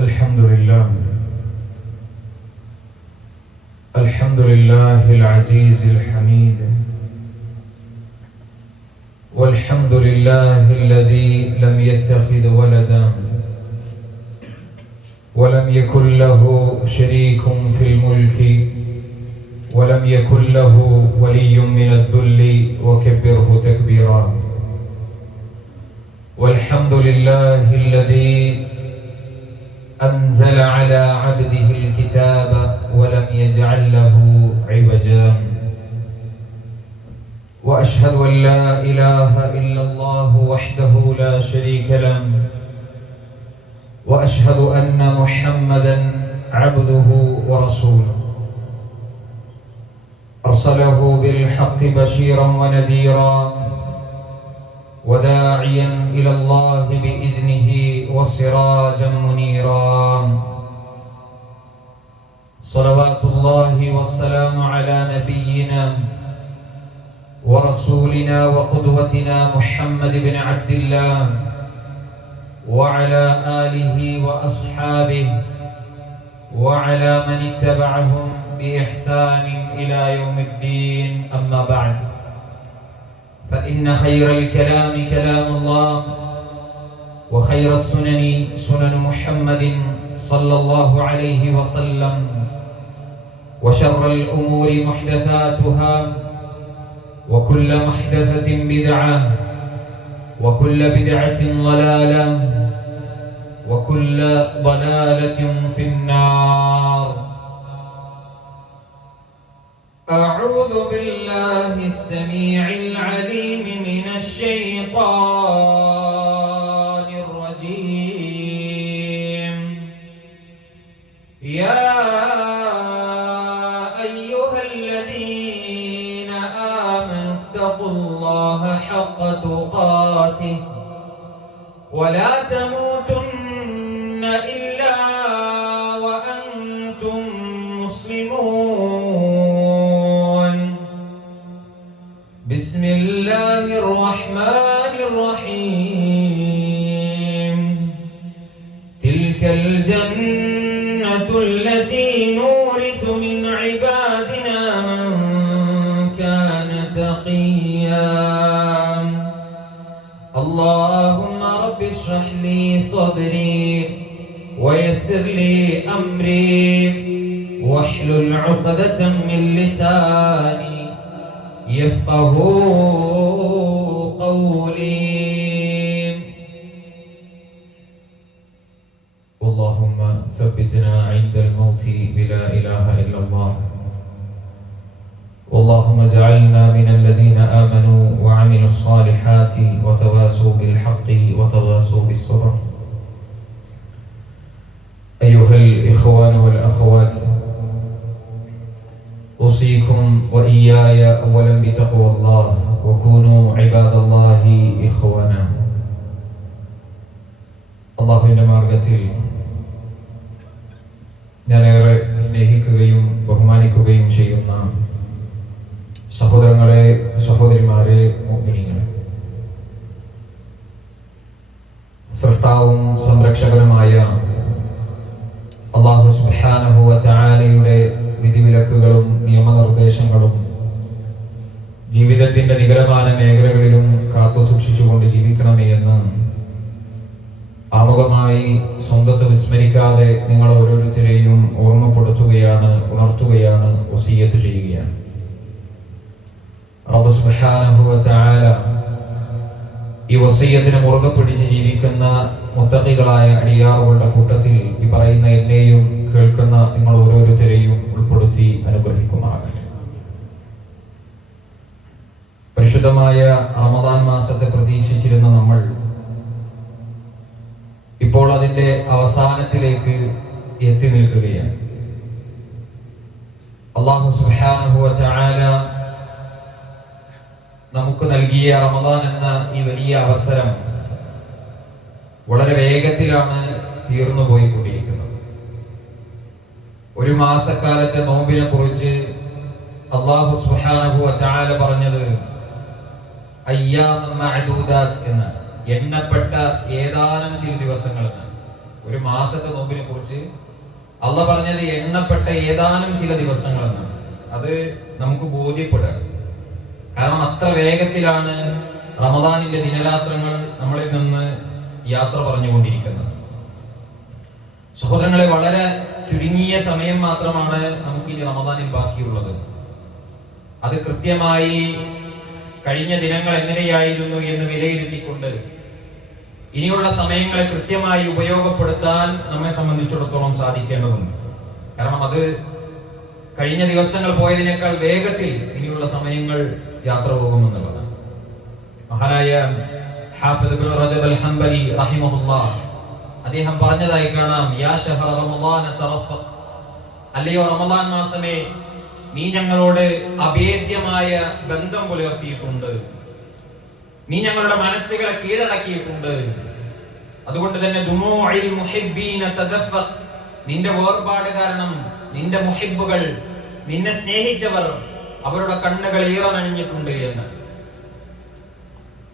الحمد لله العزيز الحميد، والحمد لله الذي لم يتخذ ولدا ولم يكن له شريك في الملك ولم يكن له ولي من الذل وكبره تكبيرا. والحمد لله الذي أنزل على عبده الكتاب ولم يجعل له عوجا. وأشهد أن لا إله إلا الله وحده لا شريك له، وأشهد أن محمدا عبده ورسوله، أرسله بالحق بشيرا ونذيرا وداعيا إلى الله بإذنه وسراجا منيرا. صلوات الله والسلام على نبينا ورسولنا وقدوتنا محمد بن عبد الله وعلى آله وأصحابه وعلى من اتبعهم بإحسان إلى يوم الدين. أما بعد، فإن خير الكلام كلام الله، وخير السنن سنن محمد صلى الله عليه وسلم، وشر الأمور محدثاتها، وكل محدثة بدعة، وكل بدعة ضلالة، وكل ضلالة في النار. أعوذ بالله السميع العليم من الشيطان الرجيم. يا أيها الذين آمنوا اتقوا الله حق تقاته ولا تموتن إلا وأنتم مسلمون. بسم الله الرحمن الرحيم. تلك الجنة التي نورث من عبادنا من كان تقيا. اللهم رب اشرح لي صدري ويسر لي أمري واحلل عقدة من لساني يفقه قولي. اللهم ثبتنا عند الموت بلا إله إلا الله. اللهم اجعلنا من الذين آمنوا وعملوا الصالحات وتواصوا بالحق وتواصوا بالصبر. أيها الإخوان والأخوات، أوصيكم وإياي أولا بتقوى الله، وكونوا عباد الله إخوانا. അള്ളാഹുവിൻ്റെ മാർഗത്തിൽ ഞാനേറെ സ്നേഹിക്കുകയും ബഹുമാനിക്കുകയും ചെയ്യുന്ന സഹോദരങ്ങളെ, സഹോദരിമാരെ, മുഅ്മിനീങ്ങളെ, സൃഷ്ടാവും സംരക്ഷകനുമായ അല്ലാഹു സുബ്ഹാനഹു വ തആലയുടെ വിധിവിലക്കുകളും നിയമനിർദ്ദേശങ്ങളും ജീവിതത്തിന്റെ നികരമായ മേഖലകളിലും കാത്തു സൂക്ഷിച്ചുകൊണ്ട് ജീവിക്കണമേ എന്ന് ആമുഖമായി സ്വന്തത്തെ വിസ്മരിക്കാതെ നിങ്ങൾ ഓരോരുത്തരെയും ഓർമ്മപ്പെടുത്തുകയാണ്, ഉണർത്തുകയാണ്, വസിയ്യത്ത് ചെയ്യുകയാണ്. റബ്ബ് സുബ്ഹാനഹു വ തആല ഈ വസിയ്യത്തിനെ മുറുകെ പിടിച്ച് ജീവിക്കുന്ന മുത്തഖികളായ അടിയാറുകളുടെ കൂട്ടത്തിൽ ഈ പറയുന്ന എന്നെയും കേൾക്കുന്ന നിങ്ങൾ ഓരോരുത്തരെയും ഉൾപ്പെടുത്തി അനുഗ്രഹിക്കുമാറാകട്ടെ. പരിശുദ്ധമായ റമദാൻ മാസത്തെ പ്രതീക്ഷിച്ചിരുന്ന നമ്മൾ ഇപ്പോൾ അതിന്റെ അവസാനത്തിലേക്ക് എത്തി നിൽക്കുകയാണ്. അല്ലാഹു സുബ്ഹാനഹു വ തആല നമുക്ക് നൽകിയ റമദാൻ എന്ന ഈ വലിയ അവസരം വളരെ വേഗത്തിലാണ് തീർന്നു പോയിക്കൊണ്ടിരിക്കുന്നത്. ഒരു മാസക്കാലത്തെ നോമ്പിനെ കുറിച്ച് അല്ലാഹു സുബ്ഹാനഹു വ തആല പറഞ്ഞത് അയ്യാമ മഅദൂദാത്ത് എന്നാണ്. എണ്ണപ്പെട്ട ഏതാനും ചില ദിവസങ്ങൾ. ഒരു മാസത്തെ നോമ്പിനെ കുറിച്ച് അള്ളാഹ് പറഞ്ഞത് എണ്ണപ്പെട്ട ഏതാനും ചില ദിവസങ്ങളെന്നാണ്. അത് നമുക്ക് ബോധ്യപ്പെടാം. കാരണം അത്ര വേഗത്തിലാണ് റമദാനിന്റെ ദിനരാത്രങ്ങൾ നമ്മളിൽ നിന്ന് യാത്ര പറഞ്ഞുകൊണ്ടിരിക്കുന്നത്. സഹോദരങ്ങളെ, വളരെ ചുരുങ്ങിയ സമയം മാത്രമാണ് നമുക്ക് ഇനി റമദാനിൽ ബാക്കിയുള്ളത്. അത് കൃത്യമായി കഴിഞ്ഞ ദിനങ്ങൾ എങ്ങനെയായിരുന്നു എന്ന് വിലയിരുത്തിക്കൊണ്ട് ഇനിയുള്ള സമയങ്ങളെ കൃത്യമായി ഉപയോഗപ്പെടുത്താൻ നമ്മെ സംബന്ധിച്ചിടത്തോളം സാധിക്കേണ്ടതുണ്ട്. കാരണം അത് കഴിഞ്ഞ ദിവസങ്ങൾ പോയതിനേക്കാൾ വേഗത്തിൽ ഇനിയുള്ള സമയങ്ങൾ യാത്ര പോകുമെന്നുള്ളതാണ്. മഹാനായ ഹാഫിദ് ഇബ്നു റജബ് അൽ ഹംബലി റഹിമഹുല്ലാഹ് അദ്ദേഹം പറഞ്ഞതായി കാണാം, യാ ശഹറ റമദാന തറഫഖ്, അല്ലയോ റമദാൻ മാസമേ, നീ ഞങ്ങളോട് അഭേദ്യമായ ബന്ധം പുലർത്തിയിട്ടുണ്ട്, നീ ഞങ്ങളുടെ മനസ്സുകളെ കീഴടക്കിയിട്ടുണ്ട്. അതുകൊണ്ട് തന്നെ ദുമൂഇൽ മുഹിബ്ബീന തദഫഖ്, നിന്റെ വേർപാട് കാരണം നിന്റെ മുഹിബ്ബുകൾ, നിന്നെ സ്നേഹിച്ചവർ, അവരുടെ കണ്ണുകൾ ഈറനണിഞ്ഞിട്ടുണ്ട് എന്ന്.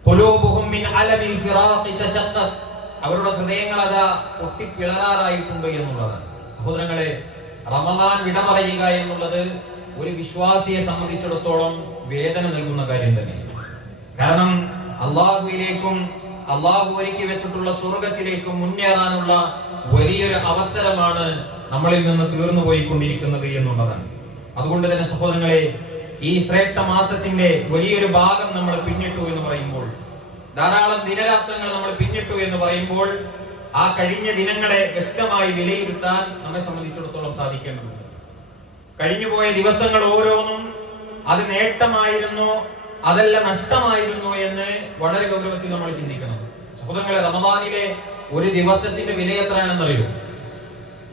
ഖുലൂബുഹും മിൻ അലമിൽ ഫിറാഖി തശഖഖ്, അവരുടെ ഹൃദയങ്ങൾ അതാ പൊട്ടിപ്പിളരാറായിട്ടുണ്ട് എന്നുള്ളതാണ്. സഹോദരങ്ങളെ, റമദാൻ വിട പറയുക എന്നുള്ളത് ഒരു വിശ്വാസിയെ സംബന്ധിച്ചിടത്തോളം വേദന നൽകുന്ന കാര്യം തന്നെ. കാരണം അള്ളാഹുവിലേക്കും അള്ളാഹു ഒരുക്കി വെച്ചിട്ടുള്ള സ്വർഗത്തിലേക്കും മുന്നേറാനുള്ള വലിയൊരു അവസരമാണ് നമ്മളിൽ നിന്ന് തീർന്നു പോയിക്കൊണ്ടിരിക്കുന്നത് എന്നുള്ളതാണ്. അതുകൊണ്ട് തന്നെ സഹോദരങ്ങളെ, ഈ ശ്രേഷ്ഠ മാസത്തിന്റെ വലിയൊരു ഭാഗം നമ്മൾ പിന്നിട്ടു എന്ന് പറയുമ്പോൾ, ധാരാളം ദിനരാത്രങ്ങൾ നമ്മൾ പിന്നിട്ടു എന്ന് പറയുമ്പോൾ, ആ കഴിഞ്ഞ ദിനങ്ങളെ വ്യക്തമായി വിലയിരുത്താൻ നമ്മെ സംബന്ധിച്ചിടത്തോളം സാധിക്കേണ്ടതുണ്ട്. കഴിഞ്ഞുപോയ ദിവസങ്ങൾ ഓരോന്നും അത് നേട്ടമായിരുന്നോ അതല്ല നഷ്ടമായിരുന്നോ എന്ന് വളരെ ഗൗരവത്തിൽ നമ്മൾ ചിന്തിക്കണം. സഹോദരങ്ങളെ, റമദാനിലെ ഒരു ദിവസത്തിന്റെ വില എത്രയാണെന്നറിയോ?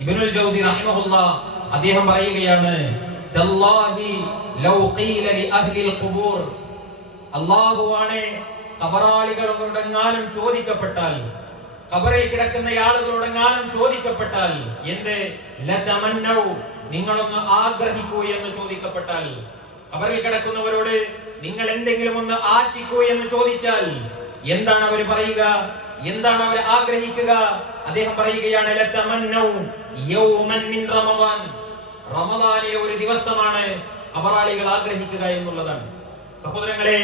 ഇബ്നുൽ ജൗസി റഹിമഹുല്ലാഹ് അദ്ദേഹം പറയുകയാണ്, തല്ലാഹി ലൗ ഖീല ലി അഹ്ലിൽ ഖുബൂർ, അല്ലാഹുവാണ് ഖബറാളികളോടെങ്ങാനും ചോദിക്കപ്പെട്ടാൽ, ഖബറിൽ കിടക്കുന്ന ആളുകളോടെങ്ങാനും ചോദിക്കപ്പെട്ടാൽ, എന്ത് ലതമന്നൗ, നിങ്ങളൊന്ന് ആഗ്രഹിക്കൂ എന്ന് ചോദിക്കപ്പെട്ടാൽ, ഖബറിൽ കിടക്കുന്നവരോട് നിങ്ങൾ എന്തെങ്കിലും ഒന്ന് ആശിക്കൂ എന്ന് ചോദിച്ചാൽ എന്താണ് അവർ പറയുക? എന്താണ് അവർ ആഗ്രഹിക്കുക? അദ്ദേഹം പറയുകയാണ്, ലതമന്നൗ യൗമൻ മിൻ റമദാൻ, റമദാനിലെ ഒരു ദിവസമാണ് ഖബറാളികൾ ആഗ്രഹിക്കുക എന്നുള്ളതാണ്. സഹോദരങ്ങളെ,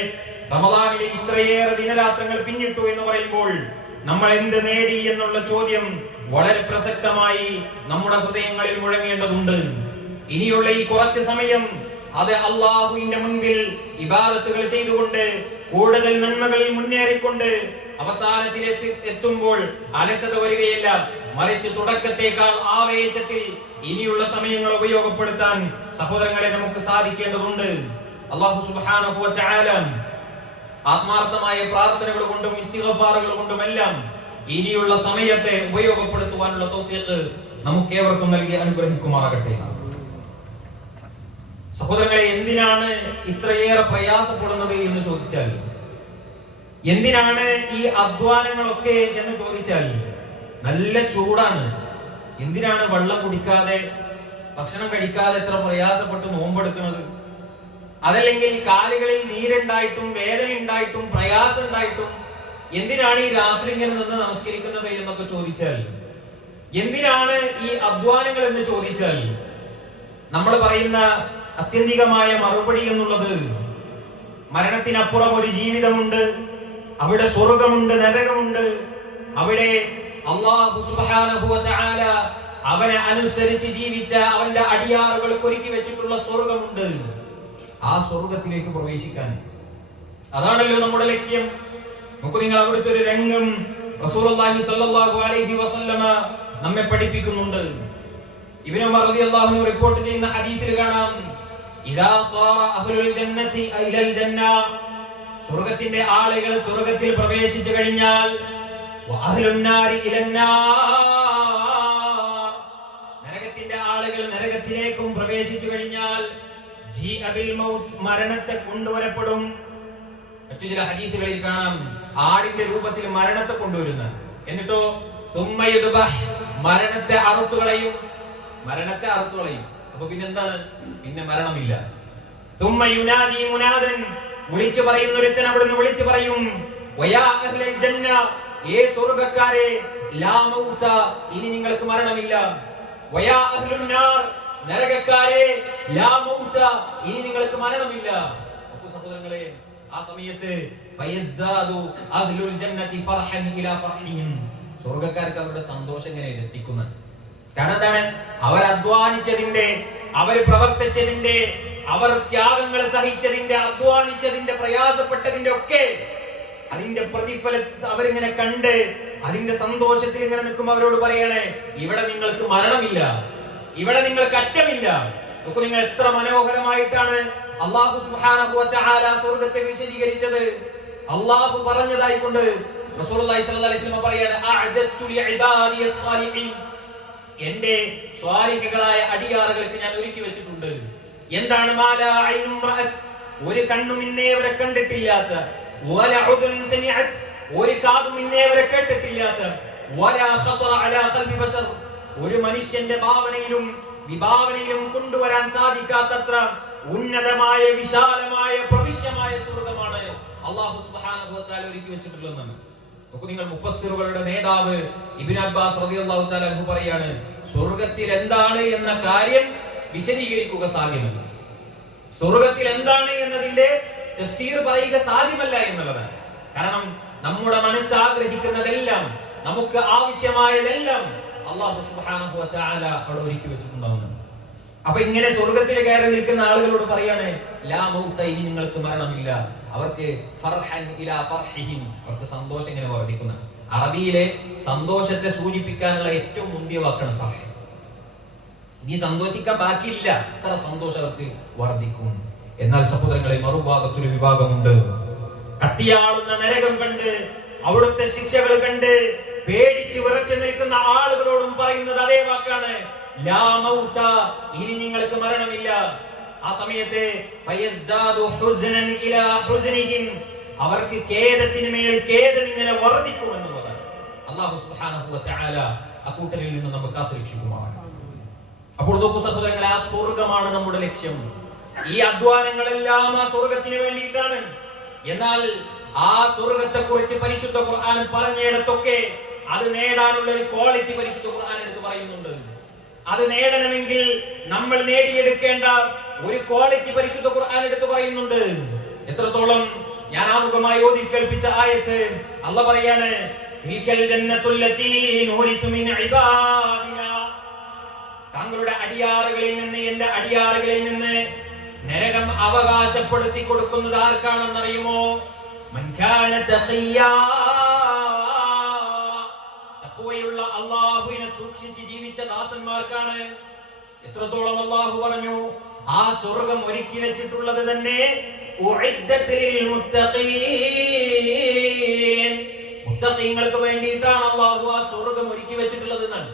റമദാനിലെ ഇത്രയേറെ ദിനരാത്രങ്ങൾ പിന്നിട്ടു എന്ന് പറയുമ്പോൾ നമ്മൾ എന്ത് നേടി എന്നുള്ള ചോദ്യം വളരെ പ്രസക്തമായി നമ്മുടെ ഹൃദയങ്ങളിൽ മുഴങ്ങേണ്ടതുണ്ട്. ഇനിയുള്ള ഈ കുറച്ച് സമയം അത് അള്ളാഹുവിന്റെ മുൻപിൽ ഇബാദത്തുകൾ ചെയ്തുകൊണ്ട് കൂടുതൽ നന്മകളിൽ മുന്നേറിക്കൊണ്ട് അവസാനത്തിൽ എത്തുമ്പോൾ അലസത വരികയില്ല, മറിച്ച് തുടക്കത്തേക്കാൾ ആവേശത്തിൽ ഇനിയുള്ള സമയങ്ങൾ ഉപയോഗപ്പെടുത്താൻ സഹോദരങ്ങളെ നമുക്ക് സാധിക്കേണ്ടതുണ്ട്. അല്ലാഹു സുബ്ഹാനഹു വ തആല ആത്മാർത്ഥമായ പ്രാർത്ഥനകൾ കൊണ്ടും ഇസ്തിഗ്ഫാറുകൾ കൊണ്ടുമെല്ലാം ഇനിയുള്ള സമയത്തെ ഉപയോഗപ്പെടുത്തുവാനുള്ള തൗഫീഖ് നമുക്കേവർക്കും നൽകി അനുഗ്രഹിക്കുമാറാകട്ടെ. സഹോദരങ്ങളെ, എന്തിനാണ് ഇത്രയേറെ പ്രയാസപ്പെടുന്നത് എന്ന് ചോദിച്ചാൽ, എന്തിനാണ് ഈ അധ്വാനങ്ങളൊക്കെ എന്ന് ചോദിച്ചാൽ, നല്ല ചൂടാണ്. എന്തിനാണ് വെള്ളം കുടിക്കാതെ ഭക്ഷണം കഴിക്കാതെ എത്ര പ്രയാസപ്പെട്ട് നോമ്പെടുക്കുന്നത്? അതല്ലെങ്കിൽ കാലുകളിൽ നീരുണ്ടായിട്ടും വേദന ഉണ്ടായിട്ടും പ്രയാസം ഉണ്ടായിട്ടും എന്തിനാണ് ഈ രാത്രി ഇങ്ങനെ നിന്ന് നമസ്കരിക്കുന്നത് എന്നൊക്കെ ചോദിച്ചാൽ, എന്തിനാണ് ഈ അധ്വാനങ്ങൾ എന്ന് ചോദിച്ചാൽ, നമ്മൾ പറയുന്ന അത്യന്തികമായ മറുപടി എന്നുള്ളത്, മരണത്തിനപ്പുറം ഒരു ജീവിതമുണ്ട്, അവിടെ സ്വർഗമുണ്ട്, നരകമുണ്ട്, അവിടെ അല്ലാഹു സുബ്ഹാനഹു വ തആല അവനെ അനുസരിച്ച് ജീവിച്ച അവന്റെ അടിയാറുകൾക്ക് ഒരുക്കി വെച്ചിട്ടുള്ള സ്വർഗമുണ്ട്. ആ സ്വർഗത്തിലേക്ക് പ്രവേശിക്കാൻ, അതാണല്ലോ നമ്മുടെ ലക്ഷ്യം. നമുക്ക് നിങ്ങൾ അവിടുത്തെ ഒരു രംഗം റസൂലുള്ളാഹി സ്വല്ലല്ലാഹു അലൈഹി വസല്ലമ നമ്മെ പഠിപ്പിക്കുന്നുണ്ട്. ഇബ്നു ഉമർ റളിയല്ലാഹു അൻഹു റിപ്പോർട്ട് ചെയ്യുന്ന ഹദീസിൽ കാണാം, ഇദാ സാറ അഹ്ലുൽ ജന്നതി ഇലൽ ജന്ന, സ്വർഗ്ഗത്തിന്റെ ആളുകൾ സ്വർഗ്ഗത്തിൽ പ്രവേശിച്ചു കഴിഞ്ഞാൽ, വ അഹ്ലുൻ നാരി ഇലൻ നാർ, നരകത്തിന്റെ ആളുകൾ നരകത്തിലേക്കും പ്രവേശിച്ചു കഴിഞ്ഞാൽ, ജീഅ ബിൽ മൗത്ത്, മരണത്തെ കൊണ്ടുവരപ്പെടും. മറ്റു ചില ഹദീസുകളിൽ കാണാം ആടിന്റെ രൂപത്തിൽ മരണത്തെ കൊണ്ടുവരുന്ന, എന്നിട്ടോ സുമ്മ യുദ്ബഹ്, മരണത്തെ അറുത്തുകളയും. മരണത്തെ അറുത്തുകളയും. അപ്പൊ പിന്നെന്താണ്? പിന്നെ മരണമില്ല. സുമ്മ യുനാദി മുനാദൻ, വിളിച്ചു പറയുന്ന ഒരുത്തൻ അവിടുന്ന് വിളിച്ചു പറയും, വയാ അഹ്ലൽ ജന്ന, ഏ സ്വർഗ്ഗക്കാരെ, ലാ മൗത, ഇനി നിങ്ങൾക്ക് മരണമില്ല. വയാ അഹ്ലുൻ നാർ, നരകക്കാരെ, ലാ മൗത, ഇനി നിങ്ങൾക്ക് മരണമില്ല. അപ്പോൾ സഹോദരങ്ങളെ, ആ സമയത്ത് ഫയസ്ദാദു അഹ്ലുൽ ജന്നതി ഫർഹൻ ഇലാ ഫർഹിഹിം, സ്വർഗ്ഗക്കാർക്ക് അവരുടെ സന്തോഷം ഇങ്ങനെ ഇരട്ടിക്കുന്നു. കാരണം എന്താണ്? അവർ അധ്വാനിച്ചതിന്റെ, അവർ പ്രവർത്തിച്ചതിന്റെ, അവർ ത്യാഗങ്ങൾ സഹിച്ചതിന്റെ, അധ്വാനിച്ചതിന്റെ, പ്രയാസപ്പെട്ടതിന്റെ ഒക്കെ അതിന്റെ പ്രതിഫലം അവരിങ്ങനെ കണ്ട് അതിന്റെ സന്തോഷത്തിൽ ഇങ്ങനെ നിൽക്കുമ്പോൾ അവരോട് പറയണേ, ഇവിടെ നിങ്ങൾക്ക് മരണമില്ല, ഇവിടെ നിങ്ങൾക്ക് അറ്റമില്ല. നോക്കൂ നിങ്ങൾ, എത്ര മനോഹരമായിട്ടാണ് അല്ലാഹു സുബ്ഹാനഹു വ തആല സ്വർഗ്ഗത്തെ വിശദീകരിച്ചത്. അല്ലാഹു പറഞ്ഞതായിക്കൊണ്ട് റസൂലുള്ളാഹി സ്വല്ലല്ലാഹു അലൈഹി വസല്ലം പറയാണ്, അഅദത്തു ലിഇബാദിയസ് സ്വാലിഹീൻ, എന്റെ സ്വാലിഹുകളായ അടിയാറുകൾക്ക് ഞാൻ ഒരുക്കി വെച്ചിട്ടുണ്ട്. എന്താണ്? മാലാ ഐനും റഅത്, ഒരു കണ്ണും ഇന്നേ വരെ കണ്ടിട്ടില്ലാത്ത, വലാ ഉദുൻ സമിഅത്, ഒരു കാതും ഇന്നേ വരെ കേട്ടിട്ടില്ലാത്ത, വലാ ഖതറ അലാ ഖൽബി ബശർ, ഒരു മനുഷ്യന്റെ ഭാവനയിലും വിഭാവനയിലും കൊണ്ടുവരാൻ സാധിക്കാത്തത്ര ഉന്നതമായ, വിശാലമായ, പ്രവിശ്യമായ സ്വർഗ്ഗമാണ് അല്ലാഹു സുബ്ഹാനഹു വ തആല ഒരുക്കി വെച്ചിട്ടുള്ളതെന്നാണ്. നോക്കൂ നിങ്ങൾ, മുഫസ്സിറുകളുടെ നേതാവ് ഇബ്നു അബ്ബാസ് റളിയല്ലാഹു തആല അൻഹു പറയാണ്, സ്വർഗ്ഗത്തിൽ എന്താണ് എന്ന കാര്യം വിശദീകരിക്കുക സാധ്യമല്ല, സ്വർഗ്ഗത്തിൽ എന്താണ് എന്നതിന്റെ തഫ്സീർ പറയുക സാധ്യമല്ല എന്നുള്ളതാണ്. കാരണം നമ്മുടെ മനസ്സ് ആഗ്രഹിക്കുന്നതെല്ലാം, നമുക്ക് ആവശ്യമായതെല്ലാം അല്ലാഹു സുബ്ഹാനഹു വ തആല അവിടെ ഒരുക്കി വെച്ചിട്ടുണ്ടാവുന്നു. അപ്പൊ ഇങ്ങനെ സ്വർഗ്ഗത്തിൽ കയറി നിൽക്കുന്ന ആളുകളോട് പറയാണ്, ലാ മൗത, ഇനി നിങ്ങൾക്ക് മരണമില്ല. അവർക്ക് ഫർഹൻ ഇലാ ഫർഹിഹിം, അവർക്ക് സന്തോഷം ഇങ്ങനെ വർദ്ധിക്കുന്ന. അറബിയിലെ സന്തോഷത്തെ സൂചിപ്പിക്കാനുള്ള ഏറ്റവും മുന്തിയ വാക്കാണ് ഫർഹ്. ഇനി സന്തോഷിക്കാൻ ബാക്കിയില്ല, അത്ര സന്തോഷം അവർക്ക് വർദ്ധിക്കും. എന്നാൽ സഹോദരങ്ങളെ, മറുഭാഗത്തൊരു വിഭാഗമുണ്ട്, കത്തിയാളുന്ന നരകം കണ്ട്, അവിടുത്തെ ശിക്ഷകൾ കണ്ട് പേടിച്ച് വിറച്ചു നിൽക്കുന്ന ആളുകളോടും പറയുന്നത് അതേ വാക്കാണ്, ലാ മൗത, ഇനി നിങ്ങൾക്ക് മരണമില്ല. ആ സമയത്ത് ഫയസ്ദാദു ഹുസ്നൻ ഇലാ ഹുസ്നിഹിം, അവർക്ക് ഖേദത്തിന് മേൽ ഖേദം ഇങ്ങനെ വർദ്ധിക്കുമെന്നുള്ളതാണ്. അല്ലാഹു സുബ്ഹാനഹു വ തആല അക്കൂട്ടരിൽ നിന്ന് നമുക്ക് കാത്തുരക്ഷിക്കുമാറാകട്ടെ. അപ്പോൾ നോക്കൂ സഹോദരങ്ങളെ, ആ സ്വർഗ്ഗമാണ് നമ്മുടെ ലക്ഷ്യം. ഈ അധ്വാനങ്ങളെല്ലാം ആ സ്വർഗ്ഗത്തിന് വേണ്ടിയിട്ടാണ്. എന്നാൽ ആ സ്വർഗ്ഗത്തെ കുറിച്ച് പരിശുദ്ധ ഖുർആൻ പറഞ്ഞിടത്തൊക്കെ അത് നേടാനുള്ള ഒരു ക്വാളിറ്റി പരിശുദ്ധ ഖുർആൻ എടുത്ത് പറയുന്നുണ്ട്. അത് നേടണമെങ്കിൽ നമ്മൾ നേടിയെടുക്കേണ്ട ഒരു ക്വാളിറ്റി പരിശുദ്ധ ഖുർആൻ എടുത്ത് പറയുന്നുണ്ട്. എത്രത്തോളം? ഞാൻ ആമുഖമായി ഓതി കേൾപ്പിച്ച ആയത്ത് അല്ലാഹ് പറയാണ്, തിൽകൽ ജന്നത്തുല്ലതീ നൂരിതു മിൻ ഇബാദിനാ, താങ്കളുടെ അടിയാറുകളിൽ നിന്ന്, എന്റെ അടിയാറുകളിൽ നിന്ന് നരകം അവകാശപ്പെടുത്തി കൊടുക്കുന്നത് ആർക്കാണെന്നറിയുമോ? മൻ കാന തഖിയാ, തഖ്വയുള്ള അല്ലാഹുവിനെ സൂക്ഷിച്ച് ജീവിച്ച ദാസന്മാർക്കാണ്. എത്രത്തോളം അല്ലാഹു പറഞ്ഞു, ആ സ്വർഗ്ഗം ഒരുക്കി വെച്ചിട്ടുള്ളത് തന്നെ ഉഇദ്ദത് ലിൽ മുത്തഖീൻ, മുത്തഖീങ്ങൾക്ക് വേണ്ടിയിട്ടാണ് അല്ലാഹു ആ സ്വർഗ്ഗം ഒരുക്കി വെച്ചിട്ടുള്ളത് എന്നാണ്.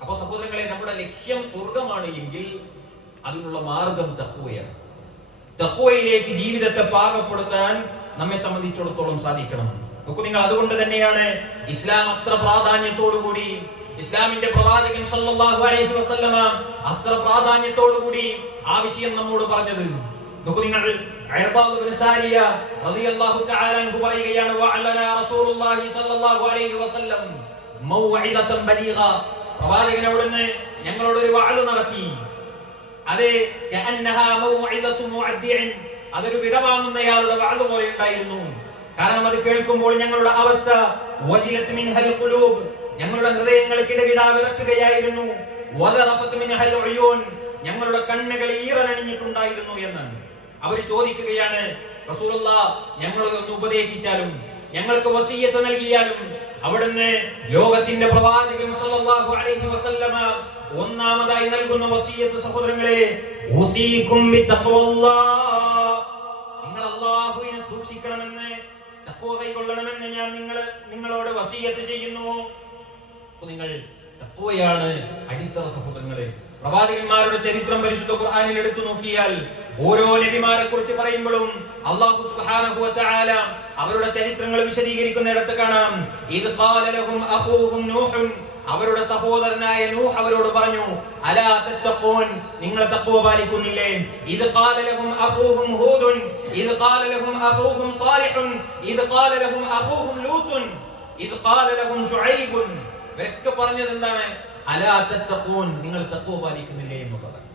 അപ്പോൾ സഹോദരങ്ങളെ, നമ്മുടെ ലക്ഷ്യം സ്വർഗ്ഗമാണ് എങ്കിൽ അതിനുള്ള മാർഗം തഖ്വയാണ്. തഖ്വയിലേക്ക് ജീവിതത്തെ പാകപ്പെടുത്താൻ നമ്മെ സംബന്ധിച്ചിടത്തോളം സാധിക്കണം. നോക്കൂ നിങ്ങൾ, അതുകൊണ്ട് തന്നെയാണ് ഇസ്ലാം അത്ര പ്രാധാന്യത്തോടുകൂടി, ഇസ്ലാമിന്റെ പ്രവാചകൻ സല്ലല്ലാഹു അലൈഹി വസല്ലമ അത്ര പ്രാധാന്യത്തോടുകൂടി ആ വിഷയം നമ്മോട് പറഞ്ഞത്. നോക്കൂ നിങ്ങൾ, ഇർബാദ് ഇബ്നു സാരിയ റളിയല്ലാഹു തആല അൻഹു പറയുകയാണ്, വഅലനാ റസൂലുള്ളാഹി സല്ലല്ലാഹു അലൈഹി വസല്ലം മൗഇദതൻ ബലീഗ, പ്രവാചകൻ അവിടുന്ന് ഞങ്ങളോട് ഒരു വഅല് നടത്തി. അത് കഅന്നഹാ മൗഇദതു മുഅദ്ദിഇൻ, അതൊരു വിടവാങ്ങുന്നയാളുടെ വഅല് പോലെ ഉണ്ടായിരുന്നു. കാരണം അത് കേൾക്കുമ്പോൾ ഞങ്ങളുടെ അവസ്ഥ വജിലത് മിൻഹൽ ഖുലൂബ്, ഞങ്ങളുടെ ഹൃദയങ്ങൾ കിടകിട വിറക്കുകയായിരുന്നു. വദറഫത് മിൻഹൽ ഉയൂൻ, ഞങ്ങളുടെ കണ്ണുകൾ ഈറനണിഞ്ഞിട്ടുണ്ടായിരുന്നു എന്നാണ്. അവർ ചോദിക്കുകയാണ്, റസൂലുള്ളാഹ് ഞങ്ങളെ ഒന്ന് ഉപദേശിച്ചാലും, ഞങ്ങൾക്ക് വസിയ്യത്ത് നൽകിയാലും. അവിടുന്ന് ലോകത്തിന്റെ പ്രവാചകൻ സല്ലല്ലാഹു അലൈഹി വസല്ലമ ഒന്നാമതായി നൽകുന്ന വസിയ്യത്ത് സഹോദരങ്ങളെ, ഉസീകും ബിത്തഖ്വല്ലാഹ്, നിങ്ങൾ അല്ലാഹുവിനെ സൂക്ഷിക്കണമെന്ന്, തഖ്വ കൈക്കൊള്ളണമെന്ന് ഞാൻ നിങ്ങളോട് വസിയ്യത്ത് ചെയ്യുന്നു. നിങ്ങൾ തഖ്വയാണ് അടിത്തറ സഹോദരങ്ങളെ. പ്രവാചകന്മാരുടെ ചരിത്രം പരിശുദ്ധ ഖുർആനിൽ എടുത്തു നോക്കിയാൽ ഓരോ നബിമാരെ കുറിച്ച് പറയുമ്പോഴും അല്ലാഹു സുബ്ഹാനഹു വ തആല അവരുടെ ചരിത്രങ്ങൾ വിശദീകരിക്കുന്നിടത്ത് കാണാം, ഇദ് ഖാല ലഹും അഖൂഹും നൂഹ്, അവരുടെ സഹോദരനായ നൂഹ് അവരോട് പറഞ്ഞു, അലാ തത്തഖൂൻ, നിങ്ങൾ തഖ്വ പാലിക്കുന്നില്ലേ? ഇദ് ഖാല ലഹും അഖൂഹും ഹൂദ്, ഇദ് ഖാല ലഹും അഖൂഹും സാലിഹ്, ഇദ് ഖാല ലഹും അഖൂഹും ലൂത്ത്. ഇദ് ഖാല ലഹും ശുഐബ്, ഇവരൊക്കെ പറഞ്ഞത് എന്താണ്? അലാ തത്തഖൂൻ, നിങ്ങൾ തഖ്വ പാലിക്കുന്നില്ലേ എന്നുള്ളതാണ്.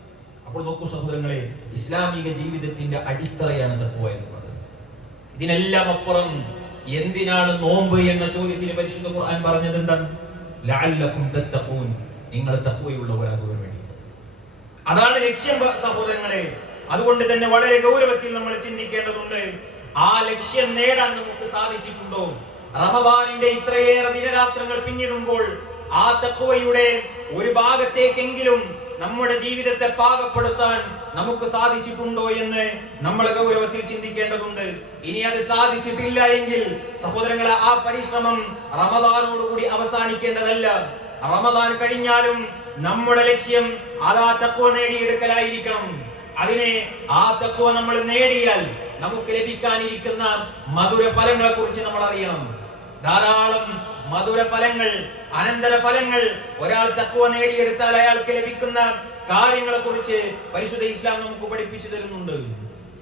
അപ്പോൾ നോക്കൂ സഹോദരങ്ങളെ, ഇസ്ലാമിക ജീവിതത്തിന്റെ അടിത്തറയാണ് തഖ്വ എന്നുള്ളത്. ഇതിനെല്ലാം അപ്പുറം എന്തിനാണ് നോമ്പ് എന്ന ചോദ്യത്തിന് പരിശുദ്ധ ഖുർആൻ പറഞ്ഞത് എന്താണ്? ലഅല്ലകും തത്തഖൂൻ, നിങ്ങൾ തഖ്വയുള്ളവരാകുവാൻ വേണ്ടി. അതാണ് ലക്ഷ്യം സഹോദരങ്ങളെ. അതുകൊണ്ട് തന്നെ വളരെ ഗൗരവത്തിൽ നമ്മൾ ചിന്തിക്കേണ്ടതുണ്ട്. ആ ലക്ഷ്യം നേടാൻ നമുക്ക് സാധിച്ചിട്ടുണ്ടോ? റമദാനിന്റെ ഇത്രയേറെ ദിനരാത്രങ്ങൾ പിന്നിടുമ്പോൾ ആ തഖ്വയുടെ ഒരു ഭാഗത്തേക്കെങ്കിലും നമ്മുടെ ജീവിതത്തെ പാകപ്പെടുത്താൻ നമുക്ക് സാധിച്ചിട്ടുണ്ടോ എന്ന് നമ്മൾ ഗൗരവത്തിൽ ചിന്തിക്കേണ്ടതുണ്ട്. ഇനി അത് സാധിച്ചിട്ടില്ല എങ്കിൽ സഹോദരങ്ങളെ, ആ പരിശ്രമം റമദാനോടുകൂടി അവസാനിക്കേണ്ടതല്ല. റമദാൻ കഴിഞ്ഞാലും നമ്മുടെ ലക്ഷ്യം അത് ആ തഖ്വ നേടിയെടുക്കലായിരിക്കണം. അതിനെ ആ തഖ്വ നമ്മൾ നേടിയാൽ നമുക്ക് ലഭിക്കാനിരിക്കുന്ന മധുര ഫലങ്ങളെ കുറിച്ച് നമ്മൾ അറിയണം. ധാരാളം മധുര ഫലങ്ങൾ, അനന്തര ഫലങ്ങൾ ഒരാൾ തഖ്വ നേടിയെടുത്താൽ അയാൾക്ക് ലഭിക്കുന്ന കാര്യങ്ങളെ കുറിച്ച് പരിശുദ്ധ ഇസ്ലാം നമുക്ക് പഠിപ്പിച്ചു തരുന്നുണ്ട്.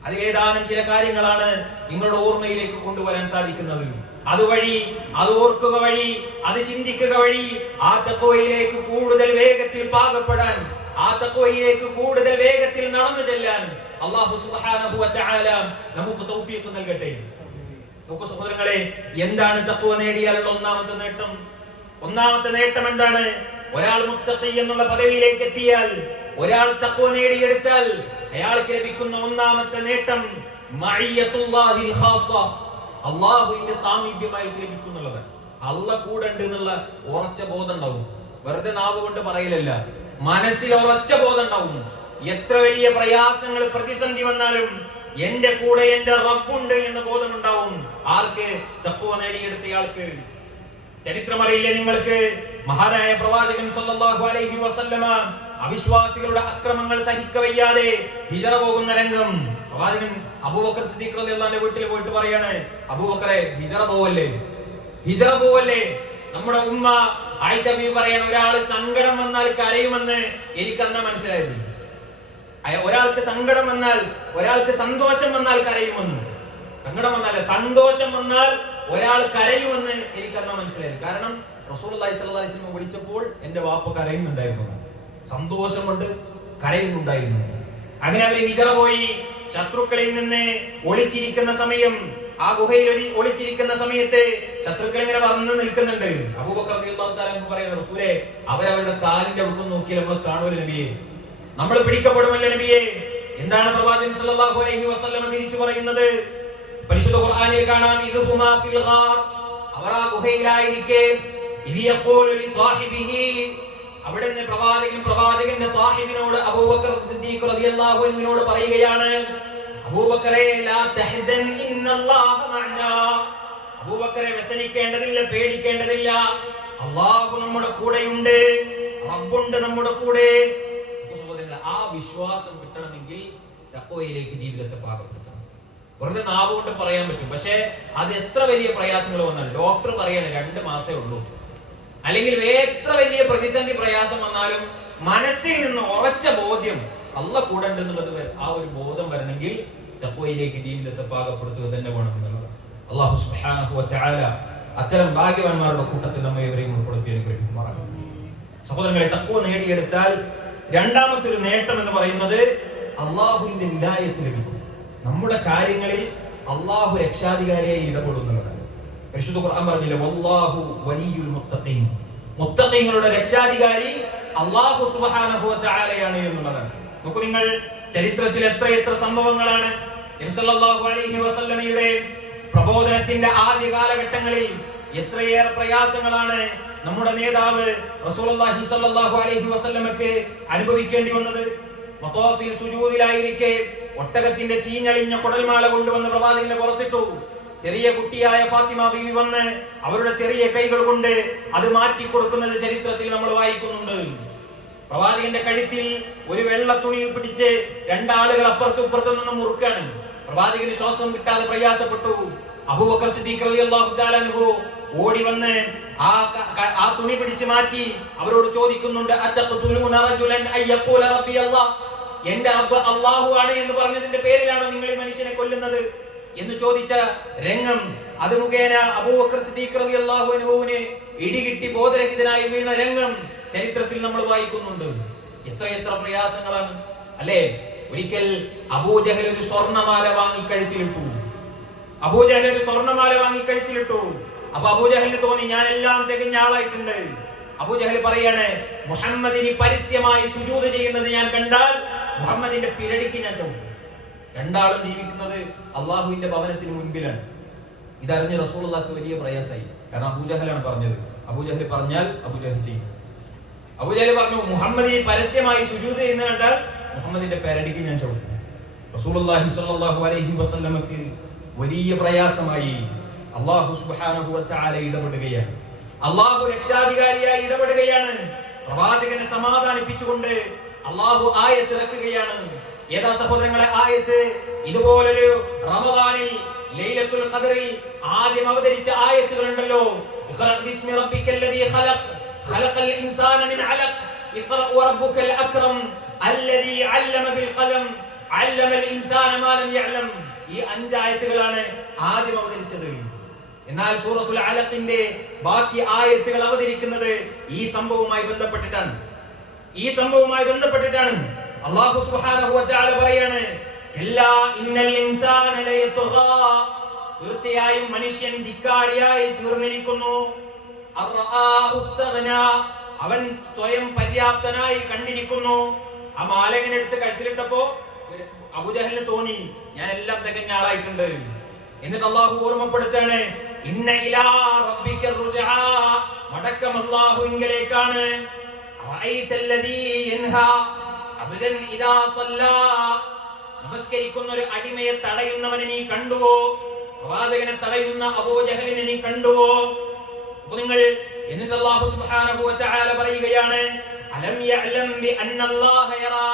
അതിലേതാനും ചില കാര്യങ്ങളാണ് നിങ്ങളുടെ ഓർമ്മയിലേക്ക് കൊണ്ടുവരാൻ സാധിക്കുന്നത്. അതുവഴി, അത് ഓർക്കുക വഴി, അത് ചിന്തിക്കുക വഴി ആ തഖ്വയിലേക്ക് കൂടുതൽ വേഗത്തിൽ പാകപ്പെടാൻ, ആ തഖ്വയിലേക്ക് കൂടുതൽ വേഗത്തിൽ നടന്നു ചെല്ലാൻ അല്ലാഹു സുബ്ഹാനഹു വ തആല നമുക്ക് തൗഫീഖ് നൽകട്ടെ. നോക്കൂ സഹോദരങ്ങളെ, എന്താണ് തഖ്വ നേടിയാലുള്ള ഒന്നാമത്തെ നേട്ടം? ഒന്നാമത്തെ നേട്ടം എന്താണ്? ഒരാൾ മുത്തഖി എന്നുള്ള പദവിയിലേക്ക് എത്തിയാൽ, ഒരാൾ തഖ്വ നേടിയെടുത്താൽ അയാൾക്ക് ലഭിക്കുന്ന ഒന്നാമത്തെ നേട്ടം മഅയ്യത്തുല്ലാഹിൽ ഖാസ, അല്ലാഹുവിന്റെ സാമീപ്യമായി ലഭിക്കുന്നുള്ളത്. അല്ലാഹ് കൂടെ ഉണ്ട് എന്നുള്ള ഉറച്ച ബോധം ഉണ്ടാവും. വെറുതെ നാവ് കൊണ്ട് പറയില്ലല്ല, മനസ്സിൽ ഉറച്ച ബോധം ഉണ്ടാവും. എത്ര വലിയ പ്രയാസങ്ങൾ, പ്രതിസന്ധി വന്നാലും എന്റെ കൂടെ എന്റെ റബ്ബുണ്ട് എന്ന ബോധം ഉണ്ടാവും. ആർക്ക്? തഖ്വ നേടിയെടുത്തയാൾക്ക്. ചരിത്രം അറിയില്ലേ നിങ്ങൾക്ക്? മഹാനായ പ്രവാചകൻ സല്ലല്ലാഹു അലൈഹി വസല്ലമ അവിശ്വാസികളുടെ അക്രമങ്ങൾ സഹിക്കവയ്യാതെ ഹിജറ പോകുന്ന രംഗം. പ്രവാചകൻ അബൂബക്കർ സിദ്ദീഖ് റളിയല്ലാഹു അൻഹു വീട്ടിൽ പോയിട്ട് പറയാണ്, അബൂബക്കറെ ഹിജറ പോവല്ലേ, ഹിജറ പോവല്ലേ. നമ്മുടെ ഉമ്മ ആയിഷ ബീവി പറയാണ്, ഒരാൾ സങ്കടം വന്നാൽ കരയുമെന്ന് എനിക്കന്ന് മനസ്സിലായിരുന്നു. ഒരാൾക്ക് സങ്കടം വന്നാൽ, ഒരാൾക്ക് സന്തോഷം വന്നാൽ കരയുമെന്ന്. സങ്കടം വന്നാൽ, സന്തോഷം വന്നാൽ ഒരാൾ കരയുമെന്ന് എനിക്കന്ന് മനസ്സിലായിരുന്നു. കാരണം റസൂലുള്ളാഹി സ്വല്ലല്ലാഹു അലൈഹി വസല്ലം വിളിച്ചപ്പോൾ എന്റെ വാപ്പ കരയുന്നുണ്ടായിരുന്നു, സന്തോഷം കൊണ്ട് കരയുന്നുണ്ടായിരുന്നു. അങ്ങനെ അവർ ഹിജറ പോയി. ശത്രുക്കളിൽ നിന്ന് ഒളിച്ചിരിക്കുന്ന സമയം, ആ ഗുഹയിൽ ഒളിച്ചിരിക്കുന്ന സമയത്ത് ശത്രുക്കൾ ഇങ്ങനെ വന്നു നിൽക്കുന്നുണ്ട്. അബൂബക്കർ റളിയല്ലാഹു തആല അൻഹു പറയുന്നു, റസൂലേ, അവരവരുടെ കാലിന്റെ അടുത്ത് നോക്കിയാൽ നമ്മൾ കാണൂല നബിയെ, നമ്മൾ പിടിക്കപ്പെടുമല്ലോ നബിയെ. എന്താണ് പ്രവാചകൻ സല്ലല്ലാഹു അലൈഹി വസല്ലം തിരിച്ചു പറയുന്നത്? പരിശുദ്ധ ഖുർആനിൽ കാണാം, ഇദ്ഹുമാ ഫിൽ ഗാർ, അവർ ആ ഗുഹയിലായിരിക്കെ ഇദ് യഖൂലു ലി സാഹിബിഹി, അവിടുന്ന് പ്രവാചകന്റെ സാഹിബിനോട് അബൂബക്കർ സിദ്ദീഖ് റളിയല്ലാഹു അൻഹുവിനോട് പറയുകയാണ്, അബൂബക്കറെ ലാ തഹ്സൻ ഇന്നല്ലാഹ മഅനാ, അബൂബക്കറെ വ്യസനിക്കേണ്ടതില്ല, പേടിക്കേണ്ടതില്ല, അല്ലാഹു നമ്മുടെ കൂടെയുണ്ട്, റബ്ബുണ്ട് നമ്മുടെ കൂടെ. ആ വിശ്വാസം കിട്ടണമെങ്കിൽ തഖ്വയിലേക്ക് ജീവിതത്തെ പാകപ്പെടുത്തണം. വെറുതെ നാവ് കൊണ്ട് പറയാൻ പറ്റും, പക്ഷേ അത് എത്ര വലിയ പ്രയാസങ്ങൾ വന്നാലും, ഡോക്ടർ പറയാണ് 2 മാസേ ഉള്ളൂ, അല്ലെങ്കിൽ എത്ര വലിയ പ്രതിസന്ധി പ്രയാസം വന്നാലും മനസ്സിൽ നിന്ന് ഉറച്ച ബോധ്യം അല്ലാഹ് കൂടെ ഉണ്ട് എന്നുള്ളത്, ആ ഒരു ബോധം വരണമെങ്കിൽ തഖ്വയിലേക്ക് ജീവിതത്തെ പാകപ്പെടുത്തുക തന്നെ വേണമെന്നുള്ളത്. അല്ലാഹു സുബ്ഹാനഹു വ തആല അത്തരം ഭാഗ്യവാന്മാരുടെ കൂട്ടത്തിൽ നമ്മെ ഇവരെയും ഉൾപ്പെടുത്തി അനുഗ്രഹിക്കുമാറാകട്ടെ. സഹോദരങ്ങളെ, തഖ്വ നേടിയെടുത്താൽ രണ്ടാമത്തെ ഒരു നേട്ടം എന്ന് പറയുന്നത് അല്ലാഹുവിന്റെ വിലായത്ത് ലഭിക്കും. നമ്മുടെ കാര്യങ്ങളിൽ അല്ലാഹു രക്ഷാധികാരിയായി ഇടപെടുന്നതാണ്. പരിശുദ്ധ ഖുർആൻ പറഞ്ഞില്ലേ, വല്ലാഹു വലിയുൽ മുത്തഖീൻ, മുത്തഖീങ്ങളുടെ രക്ഷാധികാരി അല്ലാഹു സുബ്ഹാനഹു വ തആലയാണ് എന്നുള്ളതാണ്. നോക്കൂ നിങ്ങൾ, ചരിത്രത്തിൽ എത്ര സംഭവങ്ങളാണ്. നബി സല്ലല്ലാഹു അലൈഹി വസല്ലമയുടെ പ്രബോധനത്തിന്റെ ആദ്യ കാലഘട്ടങ്ങളിൽ എത്രയേറെ പ്രയാസങ്ങളാണ് നമ്മുടെ നേതാവ് റസൂലുള്ളാഹി സ്വല്ലല്ലാഹു അലൈഹി വസല്ലമക്ക് അനുഭവിക്കേണ്ടി വന്നത്. മതോഫിൽ സുജൂദിലായിരിക്കെ ഒട്ടകത്തിന്റെ ചീഞ്ഞളിഞ്ഞ കുടൽമാല കൊണ്ടുവന്ന് പ്രവാചകന്റെ പുറത്തിട്ടു. ചെറിയ കുട്ടിയായ ഫാത്തിമ ബീവി വന്ന് അവരുടെ ചെറിയ കൈകൾ കൊണ്ട് അത് മാറ്റി കൊടുക്കുന്നത് ചരിത്രത്തിൽ നമ്മൾ വായിക്കുന്നുണ്ട്. പ്രവാചകന്റെ കഴുത്തിൽ ഒരു വെള്ള തുണി പിടിച്ച് 2 ആളുകൾ അപ്പുറത്തും ഇപ്പുറത്തും നിന്ന് മുറുക്കാണ്. പ്രവാചകന് ശ്വാസം കിട്ടാതെ പ്രയാസപ്പെട്ടു. അബൂബക്കർ സിദ്ദീഖ് റളിയല്ലാഹു തആല അൻഹു ഓടി വന്ന് ആ തുണി പിടിച്ച് മാറ്റി അവരോട് ചോദിക്കുന്നുണ്ട്, അത്തഖ്തുലൂന റജുലൻ അയ്യഖൂല റബ്ബി അല്ലാഹ്, എന്റെ റബ്ബ് അല്ലാഹു ആണ് എന്ന് പറഞ്ഞതിന്റെ പേരിലാണോ നിങ്ങൾ ഈ മനുഷ്യനെ കൊല്ലുന്നത് എന്ന് ചോദിച്ച രംഗം അത് മുഖേന അബൂബക്കർ സിദ്ദീഖ് റളിയല്ലാഹു അൻഹുവിനെ ഇടികിട്ടി ബോധരഹിതനായി വീണ രംഗം ചരിത്രത്തിൽ നമ്മൾ വായിക്കുന്നുണ്ട്. എത്ര പ്രയാസങ്ങളാണ് അല്ലേ. ഒരിക്കൽ അബൂജഹൽ ഒരു സ്വർണ്ണമാല വാങ്ങി കഴുത്തിലിട്ടു. അപ്പൊ അബൂജഹലിന് തോന്നി ഞാൻ എല്ലാം തികഞ്ഞ ആളായിട്ടുണ്ട്. അബൂജഹൽ പറയാണ്, മുഹമ്മദിന് പരസ്യമായി സുജൂദ് ചെയ്യുന്നത് ഞാൻ കണ്ടാൽ മുഹമ്മദിന്റെ പിരടിക്ക് ഞാൻ ചവിട്ടും. രണ്ടാളും ജീവിക്കുന്നത് അള്ളാഹുവിന്റെ ഭവനത്തിന് മുൻപിലാണ്. ഇതറിഞ്ഞ് റസൂലുള്ളാഹിക്ക് വലിയ പ്രയാസമായി. കാരണം അബൂജഹലാണ് പറഞ്ഞത്. അബൂജഹൽ പറഞ്ഞാൽ അബൂജഹൽ ചെയ്യും. അബൂജഹൽ പറഞ്ഞു, മുഹമ്മദിന് പരസ്യമായി സുജൂദ് ചെയ്യുന്നത് കണ്ടാൽ മുഹമ്മദിന്റെ പിരടിക്ക് ഞാൻ ചവിട്ടും. റസൂലുള്ളാഹി സ്വല്ലല്ലാഹു അലൈഹി വസല്ലമക്ക് വലിയ പ്രയാസമായി. അല്ലാഹു സുബ്ഹാനഹു വ തആല ഇടപെടുകയാണ്. അല്ലാഹു രക്ഷാധികാരിയായി ഇടപെടുകയാണ്. പ്രവാചകനെ സമാധാനിപ്പിച്ചുകൊണ്ട് അല്ലാഹു ആയത്ത് ഇറക്കുകയാണ്. ഏതാ സഹോദരങ്ങളെ ആയത്ത്? ഇതുപോലൊരു റമദാനിൽ ലൈലത്തുൽ ഖദറിൽ ആദ്യം അവതരിച്ച ആയത്തുകൾ ഉണ്ടല്ലോ. ഇഖ്റ ബിസ്മി റബ്ബിക്കല്ലദീ ഖലഖ് ഖലഖൽ ഇൻസാന മിൻ അലഖ് ഇഖ്റ വറബ്ബുക്കൽ അക്രം അല്ലദീ അല്ലമ ബിൽ ഖലം അല്ലമൽ ഇൻസാന മാ ലം യഅലം. ഈ 5 ആയത്തുകളാണ് ആദ്യം അവതരിച്ചത്. എന്നാൽ സൂറത്തുൽ അലഖിന്റെ ബാക്കി ആയത്തുകൾ അവതരിക്കുന്നത് ഈ സംഭവവുമായി ബന്ധപ്പെട്ടിട്ടാണ്. അല്ലാഹു സുബ്ഹാനഹു വ തആല പറയാണ്, കല്ലാ ഇന്നൽ ഇൻസാന ലയത്ഗാ, തീർച്ചയായും മനുഷ്യൻ ധിക്കാരിയായി തീർന്നിരിക്കുന്നു. അർആഹു ഇസ്തഗ്നാ, അവൻ സ്വയം പര്യാപ്തനായി കണ്ടിരിക്കുന്നു. ആ മാല ഇങ്ങനെ എടുത്ത് കഴുത്തിലിട്ടപ്പോ അബൂജഹലിന് തോന്നി ഞാൻ എല്ലാം തികഞ്ഞ ആളായിട്ടുണ്ട്. എന്നിട്ട് അല്ലാഹു ഓർമ്മപ്പെടുത്താണ്, ഇന്ന ഇലാ റബ്ബിക റുജആ, മടക്കം അല്ലാഹുവിങ്കലേക്കാണ്. റഅയ്തല്ലദീ യൻഹാ അബ്ദൻ ഇദാ സല്ലാ, നമസ്കരിക്കുന്ന ഒരു അടിമയെ തടയുന്നവനെ നീ കണ്ടുവോ? പ്രവാചകനെ തടയുന്ന അബൂജഹലിനെ നീ കണ്ടുവോ? നിങ്ങൾ എന്നിട്ട് അല്ലാഹു സുബ്ഹാനഹു വ തആല പറയുകയാണ്, അലം യഅലം ബി അന്നല്ലാഹ യറാ.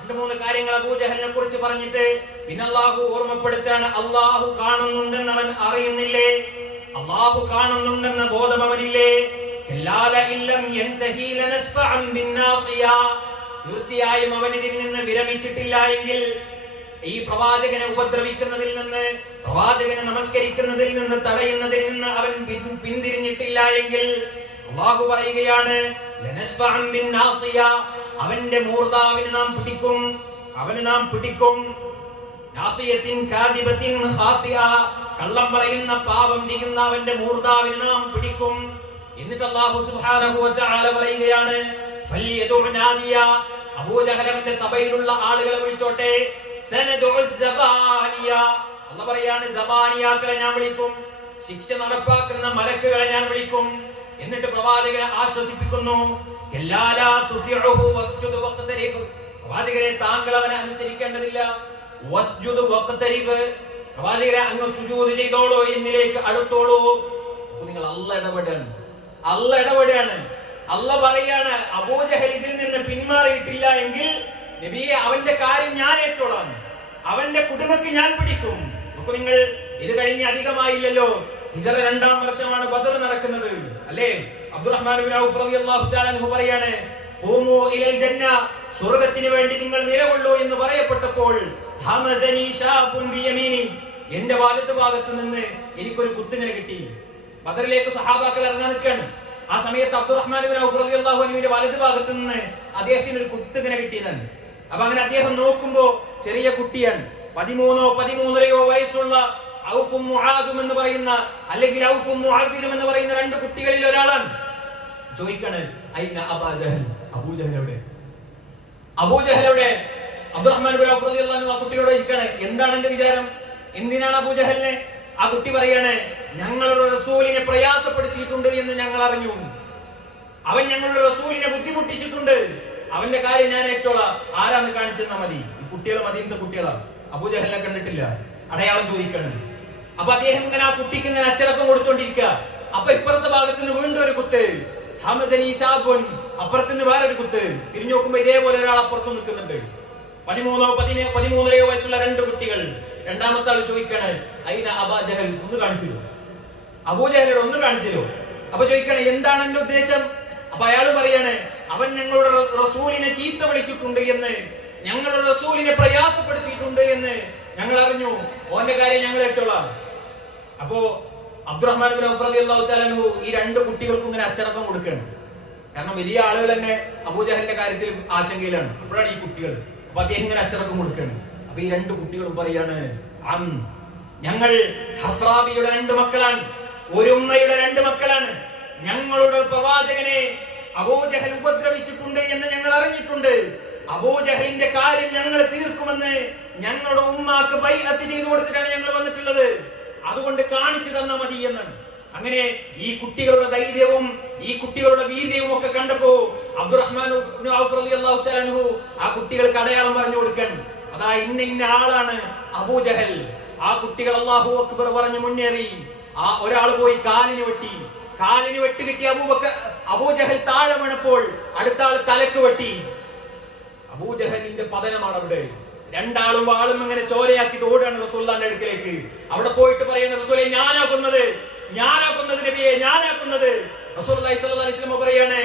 2-3 കാര്യങ്ങൾ അബൂജഹലിനെ കുറിച്ച് പറഞ്ഞിട്ട് പിന്നെ അല്ലാഹു ഓർമ്മപ്പെടുത്താണ്, അല്ലാഹു കാണുന്നുണ്ടെന്ന് അവൻ അറിയുന്നില്ലേ? അല്ലാഹു കാണുന്നുണ്ടെന്ന ബോധം അവനില്ലേ? കല്ലാല ഇല്ലം യൻതഹി ലനസ്ഫഅൻ ബിന്നാസിയ, തീർച്ചയായും അവൻ ഇതിൽ നിന്ന് വിരമിച്ചിട്ടില്ല എങ്കിൽ, ഈ പ്രവാചകനെ ഉപദ്രവിക്കുന്നതിൽ നിന്ന്, പ്രവാചകനെ നമസ്കരിക്കുന്നതിൽ നിന്ന്, തടയുന്നതിൽ നിന്ന് അവൻ പിന്തിരിഞ്ഞിട്ടില്ല എങ്കിൽ അല്ലാഹു പറയുകയാണ്, ലനസ്ഫഅൻ ബിന്നാസിയ, അവന്റെ മൂർധാവിനെ നാം പിടിക്കും. നാസിയത്തിൻ കാദിബത്തിൻ ഖാതിഅ, കള്ളം പറയുന്ന പാപം ചെയ്യുന്ന അവന്റെ മൂർധാവിനെ നാം പിടിക്കും. എന്നിട്ട് അല്ലാഹു സുബ്ഹാനഹു വ തആല പറയുകയാണ്, ഫൽയദഉ നാദിയ, അബൂജഹലിന്റെ സഭയിലുള്ള ആളുകളെ വിളിച്ചോട്ടെ. സനദഉ സബാനിയ, അല്ലാഹു പറയാണ്, സബാനിയാക്കളെ ഞാൻ വിളിക്കും, ശിക്ഷ നടപ്പാക്കുന്ന മലക്കുകളെ ഞാൻ വിളിക്കും. എന്നിട്ട് പ്രവാചകനെ ആശ്വസിപ്പിക്കുന്നു, കല്ലാലാ തുതിഉഹു വസ്ജുദ് വഖ്തരിബ്, പ്രവാചകനെ താങ്കൾ അവനെ അനുസരിക്കേണ്ടതില്ല. വസ്ജുദ് വഖ്തരിബ്, പ്രവാചകരെ അങ്ങ് സുജൂദ് ചെയ്തോളൂ, എന്നിലേക്ക് അടുത്തോളൂ. നിങ്ങൾ അല്ലാഹ് ഇടപെടുകയാണ്. അല്ലാഹ് പറയാണ്, അബൂജഹൽ ഇതിൽ നിന്ന് പിന്മാറിയിട്ടില്ല എങ്കിൽ നബിയെ അവന്റെ കാര്യം ഞാൻ ഏറ്റോളാം, അവന്റെ കുടുംബക്ക് ഞാൻ പിടിക്കും. നോക്കൂ നിങ്ങൾ, ഇത് കഴിഞ്ഞ് അധികമായില്ലല്ലോ, ഹിജറ 2-ാം വർഷമാണ് ബദർ നടക്കുന്നത് അല്ലേ. അബ്ദുറഹ്മാൻ ഇബ്നു ഔഫ് റളിയല്ലാഹു തആല അൻഹു പറയാണ്, ഖൂമു ഇലൽ ജന്ന, സ്വർഗ്ഗത്തിന് വേണ്ടി നിങ്ങൾ നിലകൊള്ളൂ എന്ന് പറയപ്പെട്ടപ്പോൾ ഹമസനി ഷാബുൻ ബിയമീനി, എന്റെ വലതു ഭാഗത്ത് നിന്ന് എനിക്കൊരു കുത്തിങ്ങനെ കിട്ടി. ബദറിലേക്ക് സഹാബാക്കൾ ഇറങ്ങാൻ നിൽക്കുകയാണ്. ആ സമയത്ത് അബ്ദുറഹ്മാൻ ഇബ്നു ഔഫ് റളിയല്ലാഹു അൻഹുവിന്റെ വലതു ഭാഗത്ത് നിന്ന് അദ്ദേഹത്തിന് ഒരു കുത്തിങ്ങനെ കിട്ടിയതാണ്. അപ്പൊ അങ്ങനെ അദ്ദേഹം നോക്കുമ്പോ ചെറിയ കുട്ടിയാണ്, 13-13 വയസ്സുള്ള ഔഫും മുആദും എന്ന് പറയുന്ന, അല്ലെങ്കിൽ ഔഫും മുഅദ്ദിലും എന്ന് പറയുന്ന 2 കുട്ടികളിൽ ഒരാളാണ്. ചോദിക്കാണ്, ഐന അബൂജഹൽ, അബൂജഹൽ എവിടെ? അബ്ദുറഹ്മാൻ ഇബ്നു ഔഫ് റളിയല്ലാഹു അൻഹു ആ കുട്ടിയോട് ചോദിക്കാണ്, എന്താണ് എന്റെ വിചാരം, എന്തിനാണ് അബൂജഹലിനെ? ആ കുട്ടി പറയാണ്, ഞങ്ങളുടെ റസൂലിനെ പ്രയാസപ്പെടുത്തിയിട്ടുണ്ട് എന്ന് ഞങ്ങൾ അറിഞ്ഞു, അവൻ ഞങ്ങളുടെ റസൂലിനെ ബുദ്ധിമുട്ടിച്ചിട്ടുണ്ട്, അവന്റെ കാര്യം ഞാൻ ഏറ്റോളാം, ആരാന്ന് കാണിച്ചെന്നാ മതി. ഈ കുട്ടികളെ മദീനത്തെ കുട്ടികളാണ്, അബൂജഹലിനെ കണ്ടിട്ടില്ല, അടയാളം ചോദിക്കാണ്. അപ്പൊ അദ്ദേഹം ഇങ്ങനെ ആ കുട്ടിക്ക് ഇങ്ങനെ അച്ചടക്കം കൊടുത്തോണ്ടിരിക്കുക. അപ്പൊ ഇപ്പുറത്തെ ഭാഗത്ത് നിന്ന് വീണ്ടും ഒരു കുത്ത്, ഹമസനി ഷാബുൻ, അപ്പുറത്തുനിന്ന് വേറൊരു കുത്ത്. തിരിഞ്ഞു നോക്കുമ്പോ ഇതേപോലെ ഒരാൾ അപ്പുറത്ത് നിൽക്കുന്നുണ്ട്. 13-13 വയസ്സുള്ള 2 കുട്ടികൾ. രണ്ടാമത്തെ ആൾ ചോദിക്കാണ്, ഐന അബൂജഹൽ, ഒന്ന് കാണിച്ചല്ലോ, അബൂജഹലോട് ഒന്ന് കാണിച്ചല്ലോ. അപ്പൊ ചോദിക്കാണ്, എന്താണ് എന്റെ ഉദ്ദേശം? അപ്പൊ അയാൾ പറയാണ്, അവൻ ഞങ്ങളുടെ റസൂലിനെ ചീത്ത വിളിച്ചിട്ടുണ്ട് എന്ന്, ഞങ്ങളുടെ റസൂലിനെ പ്രയാസപ്പെടുത്തിയിട്ടുണ്ട് എന്ന് ഞങ്ങൾ അറിഞ്ഞു, ഓന്റെ കാര്യം ഞങ്ങൾ ഏറ്റോളാം. അപ്പോ അബ്ദുറഹ്മാൻ ഇബ്നു ഔഫ് റളിയല്ലാഹു തആല അൻഹു ഈ രണ്ട് കുട്ടികൾക്കും ഇങ്ങനെ അച്ചടക്കം കൊടുക്കുകയാണ്. കാരണം വലിയ ആളുകൾ തന്നെ അബൂജഹലിന്റെ കാര്യത്തിൽ ആശങ്കയിലാണ്. അപ്പോഴാണ് ഈ കുട്ടികൾ. അപ്പൊ അദ്ദേഹം ഇങ്ങനെ അച്ചടക്കം കൊടുക്കുകയാണ്. അപ്പൊ ഈ രണ്ട് കുട്ടികളും പറയാണ്, ഞങ്ങൾ ഹഫ്രാബിയുടെ രണ്ട് മക്കളാണ്, ഒരു ഉമ്മയുടെ രണ്ട് മക്കളാണ്. ഞങ്ങളുടെ പ്രവാചകനെ അബൂജഹൽ ഉപദ്രവിച്ചിട്ടുണ്ട് എന്ന് ഞങ്ങൾ അറിഞ്ഞിട്ടുണ്ട്. അബൂജഹലിന്റെ കാര്യം ഞങ്ങൾ തീർക്കുമെന്ന് ഞങ്ങളുടെ ഉമ്മാക്ക് ബൈഅത്ത് ചെയ്തു കൊടുത്തിട്ടാണ് ഞങ്ങൾ വന്നിട്ടുള്ളത്. അതുകൊണ്ട് കാണിച്ചു തന്നാ മതി എന്നാണ്. അങ്ങനെ ഈ കുട്ടികളുടെ ധൈര്യവും ഈ കുട്ടികളുടെ വീര്യവും ഒക്കെ കണ്ടപ്പോ അബ്ദുറഹ്മാൻ ഇബ്നു ഔഫ് റളിയല്ലാഹു തആല അൻഹു ആ കുട്ടികൾക്ക് അടയാളം പറഞ്ഞു കൊടുക്കാൻ, അതാ ഇന്ന ആളാണ് അബൂജഹൽ. ആ കുട്ടികൾ അല്ലാഹു അക്ബർ പറഞ്ഞു മുന്നേറി. ആ ഒരാൾ പോയി കാലിന് വെട്ടി കിട്ടി. അബൂജഹൽ താഴെ വീണപ്പോൾ അടുത്ത ആൾ തലക്ക് വെട്ടി. അബൂജഹലിന്റെ പതനമാണ് അവിടെ. രണ്ടാളും വാളും ഇങ്ങനെ ചോരയാക്കിയിട്ട് ഓടാണ് റസൂലുള്ളാഹിന്റെ അടുക്കലേക്ക്. അവിടെ പോയിട്ട് പറയുന്ന, റസൂലേ ഞാനാക്കുന്നത് നബിയെ, ഞാനാക്കുന്നത്. റസൂലുള്ളാഹി സ്വല്ലല്ലാഹു അലൈഹി വസല്ലം പറയാണ്,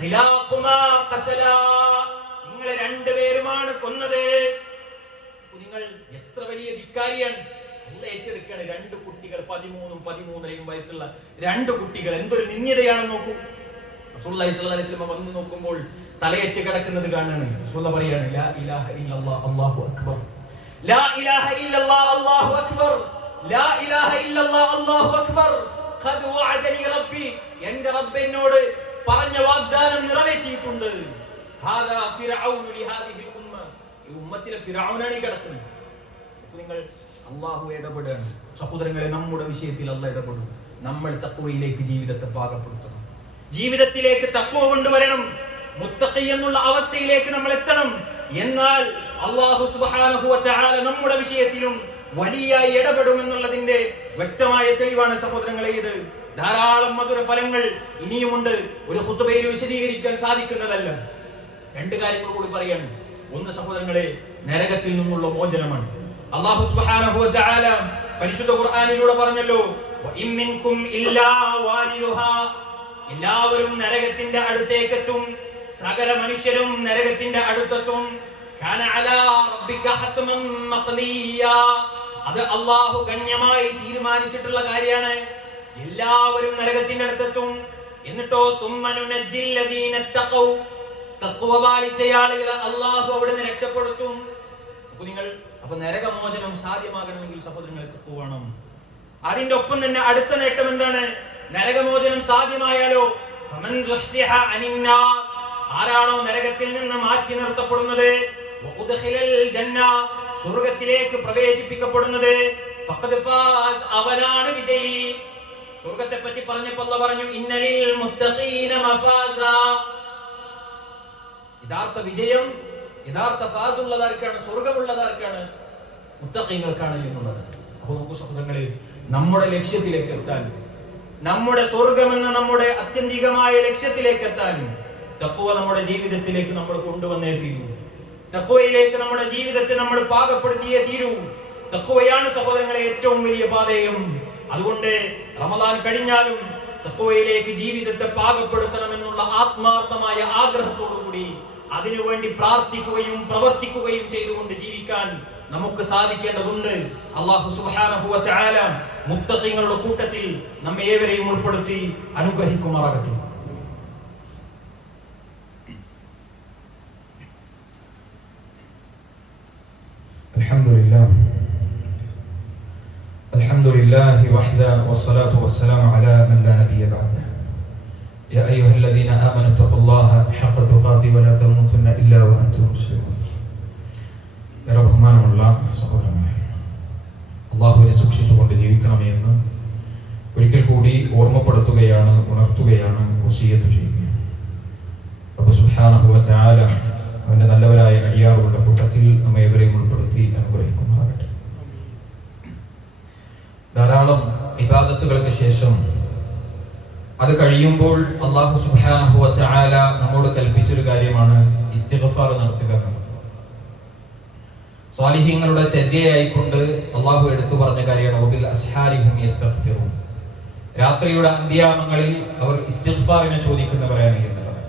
ഖിലാഖുമാ ഖതലാ, നിങ്ങൾ രണ്ടുപേരുമാണ് കൊന്നത്. നിങ്ങൾ എത്ര വലിയ ധിക്കാരിയാണ്. അല്ല ഏറ്റെടുക്കുകയാണ്. രണ്ട് കുട്ടികൾ, 13ഉം 13.5 വയസ്സുള്ള രണ്ട് കുട്ടികൾ, എന്തൊരു നിന്ദ്യതയാണെന്ന് നോക്കൂ. റസൂലുള്ളാഹി സ്വല്ലല്ലാഹു അലൈഹി വസല്ലം വന്ന് നോക്കുമ്പോൾ തലയേറ്റ് കിടക്കുന്നത് കാണാണ്. റസൂലുള്ളാഹി പറയാണ്, ലാ ഇലാഹ ഇല്ലല്ലാഹ് അല്ലാഹു അക്ബർ, ലാ ഇലാഹ ഇല്ലല്ലാഹ് അല്ലാഹു അക്ബർ, ലാ ഇലാഹ ഇല്ലല്ലാഹ് അല്ലാഹു അക്ബർ, ഖദ് വഅദനി റബ്ബി, എൻ്റെ റബ്ബ് എന്നോട് പറഞ്ഞ വാഗ്ദാനം നിറവേറ്റിയിട്ടുണ്ട്. ഹാദാ ഫിർഔൻ ലിഹാദിഹിൽ ഉമ്മ, ഈ ഉമ്മത്തിലെ ഫിർഔനാണ് ഈ കിടക്കുന്നത്. നിങ്ങൾ അല്ലാഹു ഇടപെടുകയാണ്. സഹോദരങ്ങളെ, നമ്മുടെ വിഷയത്തിൽ അല്ലാഹു ഇടപെടും. നമ്മൾ തഖ്വയിലേക്ക് ജീവിതത്തെ പാകപ്പെടുത്തണം. ജീവിതത്തിലേക്ക് തഖ്വ കൊണ്ടുവരണം. മുത്തഖി എന്നുള്ള അവസ്ഥയിലേക്ക് നമ്മൾ എത്തണം. എന്നാൽ അല്ലാഹു സുബ്ഹാനഹു വ തആല നമ്മുടെ വിഷയത്തിലും വലിയായി ഇടപെടുമെന്നുള്ളതിന്റെ വ്യക്തമായ തെളിവാണ് സഹോദരങ്ങളെ ഇത്. ധാരാളം മധുര ഫലങ്ങൾ ഇനിയുമുണ്ട്. ഒരു ഖുതുബയിൽ വിശദീകരിക്കാൻ സാധിക്കുന്നതല്ല. രണ്ട് കാര്യങ്ങൾ കൂടി പറയാണ്. ഒന്ന് സഹോദരങ്ങളെ, നരകത്തിൽ നിന്നുള്ള മോചനമാണ്. അല്ലാഹു സുബ്ഹാനഹു വ തആല പരിശുദ്ധ ഖുർആനിലൂടെ പറഞ്ഞല്ലോ, വഇൻ മിൻകും ഇല്ലാ വാരിദുഹാ, എല്ലാവരും നരകത്തിന്റെ അടുത്തേക്കെത്തും. സകല മനുഷ്യരും നരകത്തിന്റെ അടുത്തെത്തും. കാന അലാ റബ്ബിക ഹത്മൻ മഖ്ദിയാ, അത് അല്ലാഹു ഗണ്യമായി തീരുമാനിച്ചിട്ടുള്ള കാര്യമാണ്. എല്ലാവരും നരകത്തിന്റെ അടുത്തെത്തും. എന്നിട്ടോ തുമ്മനുനജ്ജിൽ ലദീന തഖൗ, തഖ്വ പാലിച്ച ആളുകളെ അല്ലാഹു അവിടുന്ന് രക്ഷപ്പെടുത്തും. അപ്പൊ നരകമോചനം സാധ്യമാകണമെങ്കിൽ സഹോദരങ്ങളെ തഖ്വ വേണം. അതിന്റെ ഒപ്പം തന്നെ അടുത്ത നേട്ടം എന്താണ്? നരകമോചനം സാധ്യമായാലോ ഫമൻ സുഹ്സിഹ അനിന്നാർ, ആരാണോ നരകത്തിൽ നിന്ന് മാറ്റി നിർത്തപ്പെടുന്നത്, വഉദ്ഖിലൽ ജന്ന, സ്വർഗ്ഗത്തിലേക്ക് പ്രവേശിപ്പിക്കപ്പെടുന്നത്, ഫഖദ് ഫാസ്, അവനാണ് വിജയി. സ്വർഗ്ഗത്തെ പറ്റി പറഞ്ഞപ്പോൾ അല്ലാഹു പറഞ്ഞു, ഇന്നലിൽ മുത്തഖീന മഫാസ, യഥാർത്ഥ വിജയം, യഥാർത്ഥ ഫാസ് ഉള്ളതാർക്കാണ്? സ്വർഗ്ഗമുള്ളതാർക്കാണ്? മുത്തഖീങ്ങൾക്കാണ് എന്നുള്ളത്. അപ്പോൾ നോക്കൂ സഹോദരങ്ങളെ, നമ്മുടെ ലക്ഷ്യത്തിലേക്ക് എത്താൻ, നമ്മുടെ സ്വർഗമെന്ന നമ്മുടെ അത്യന്തികമായ ലക്ഷ്യത്തിലേക്ക് എത്താൻ തഖ്വ നമ്മുടെ ജീവിതത്തിലേക്ക് നമ്മൾ കൊണ്ടുവന്നേ തീരൂ. തഖ്വയിലേക്ക് നമ്മുടെ ജീവിതത്തെ നമ്മൾ പാകപ്പെടുത്തിയേ തീരൂ. തഖ്വയാണ് സഹോദരങ്ങളെ ഏറ്റവും വലിയ പാതയും. അതുകൊണ്ട് റമദാൻ കഴിഞ്ഞാലും തഖ്വയിലേക്ക് ജീവിതത്തെ പാകപ്പെടുത്തണമെന്നുള്ള ആത്മാർത്ഥമായ ആഗ്രഹത്തോടുകൂടി അതിനുവേണ്ടി പ്രാർത്ഥിക്കുകയും പ്രവർത്തിക്കുകയും ചെയ്തുകൊണ്ട് ജീവിക്കാൻ നമുക്ക് സാധിക്കേണ്ടതുണ്ട്. അല്ലാഹു സുബ്ഹാനഹു വ തആല മുത്തഖീങ്ങളുടെ കൂട്ടത്തിൽ നമ്മെ ഏവരെയും ഉൾപ്പെടുത്തി അനുഗ്രഹിക്കുമാറാകട്ടെ. അൽഹംദുലില്ലാഹി വഹ്ദ വസ്സലാത്തു വസ്സലാമു അലാ മൻ ലാ നബിയ്യ ബഅദ. യാ അയ്യുഹല്ലദീന ആമനു തഖുല്ലാഹ ഹഖ്ക തുഖാതി വലാ തമൂതുന്ന ഇല്ലാ വഅൻതും മുസ്ലിമൂൻ. ബഹുമാനമുള്ള സഹോദരങ്ങളെ, അല്ലാഹുവിനെ സൂക്ഷിച്ചുകൊണ്ട് ജീവിക്കണമെന്ന് ഒരിക്കൽ കൂടി ഓർമ്മപ്പെടുത്തുകയാണ്, ഉണർത്തുകയാണ്, വസിയ്യത്ത് ചെയ്യുകയാണ്. റബ്ബ് സുബ്ഹാനഹു വ തആല അവന്റെ നല്ലവരായ അടിയാറുകളുടെ കൂട്ടത്തിൽ നമ്മെ ഏവരെയും ഉൾപ്പെടുത്തി അനുഗ്രഹിക്കുമാറാകട്ടെ. ധാരാളം ഇബാദത്തുകൾക്ക് ശേഷം അത് കഴിയുമ്പോൾ അല്ലാഹു സുബ്ഹാനഹു വ തആല നമ്മോട് കൽപ്പിച്ചൊരു കാര്യമാണ് ഇസ്തിഗ്ഫാർ നടത്തുക എന്നുള്ളത്. സ്വാലിഹീങ്ങളുടെ ചര്യയായിക്കൊണ്ട് അല്ലാഹു എടുത്തു പറഞ്ഞ കാര്യമാണ്, വബിൽ അസ്ഹാരിഹും യസ്തഗ്ഫിറൂൻ, രാത്രിയുടെ അന്ത്യാമങ്ങളിൽ അവർ ഇസ്തിഗ്ഫാറിനെ ചോദിക്കുന്നവരാണ് എന്നുള്ളത്.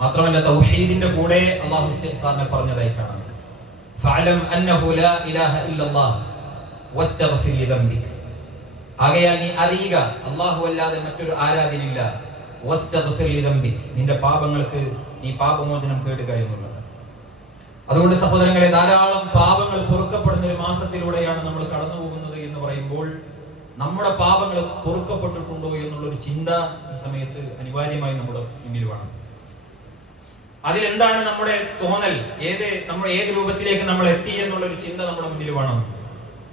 മാത്രമല്ല തൗഹീദിന്റെ കൂടെ അല്ലാഹു ഇസ്തിഗ്ഫാറിനെ പറഞ്ഞതായി കാണാം. ഫഅലം അന്നഹു ലാ ഇലാഹ ഇല്ലല്ലാഹ് വസ്തഗ്ഫിർ ലിദംബിക്, ആകയാൽ നീ അറിയുക അല്ലാഹു അല്ലാതെ മറ്റൊരു ആരാധ്യനില്ല. വസ്തഗ്ഫിർ ലിദംബിക്, നിന്റെ പാപങ്ങൾക്ക് നീ പാപമോചനം തേടുക എന്നുള്ളത്. അതുകൊണ്ട് സഹോദരങ്ങളെ, ധാരാളം പാപങ്ങൾ പൊറുക്കപ്പെടുന്ന ഒരു മാസത്തിലൂടെയാണ് നമ്മൾ കടന്നു പോകുന്നത് എന്ന് പറയുമ്പോൾ നമ്മുടെ പാപങ്ങൾ പൊറുക്കപ്പെട്ടിട്ടുണ്ടോ എന്നുള്ളൊരു ചിന്ത ഈ സമയത്ത് അനിവാര്യമായി നമ്മുടെ മുന്നിൽ വേണം. അതിലെന്താണ് നമ്മുടെ തോന്നൽ, നമ്മൾ ഏത് രൂപത്തിലേക്ക് നമ്മൾ എത്തി എന്നുള്ളൊരു ചിന്ത നമ്മുടെ മുന്നിൽ വേണം.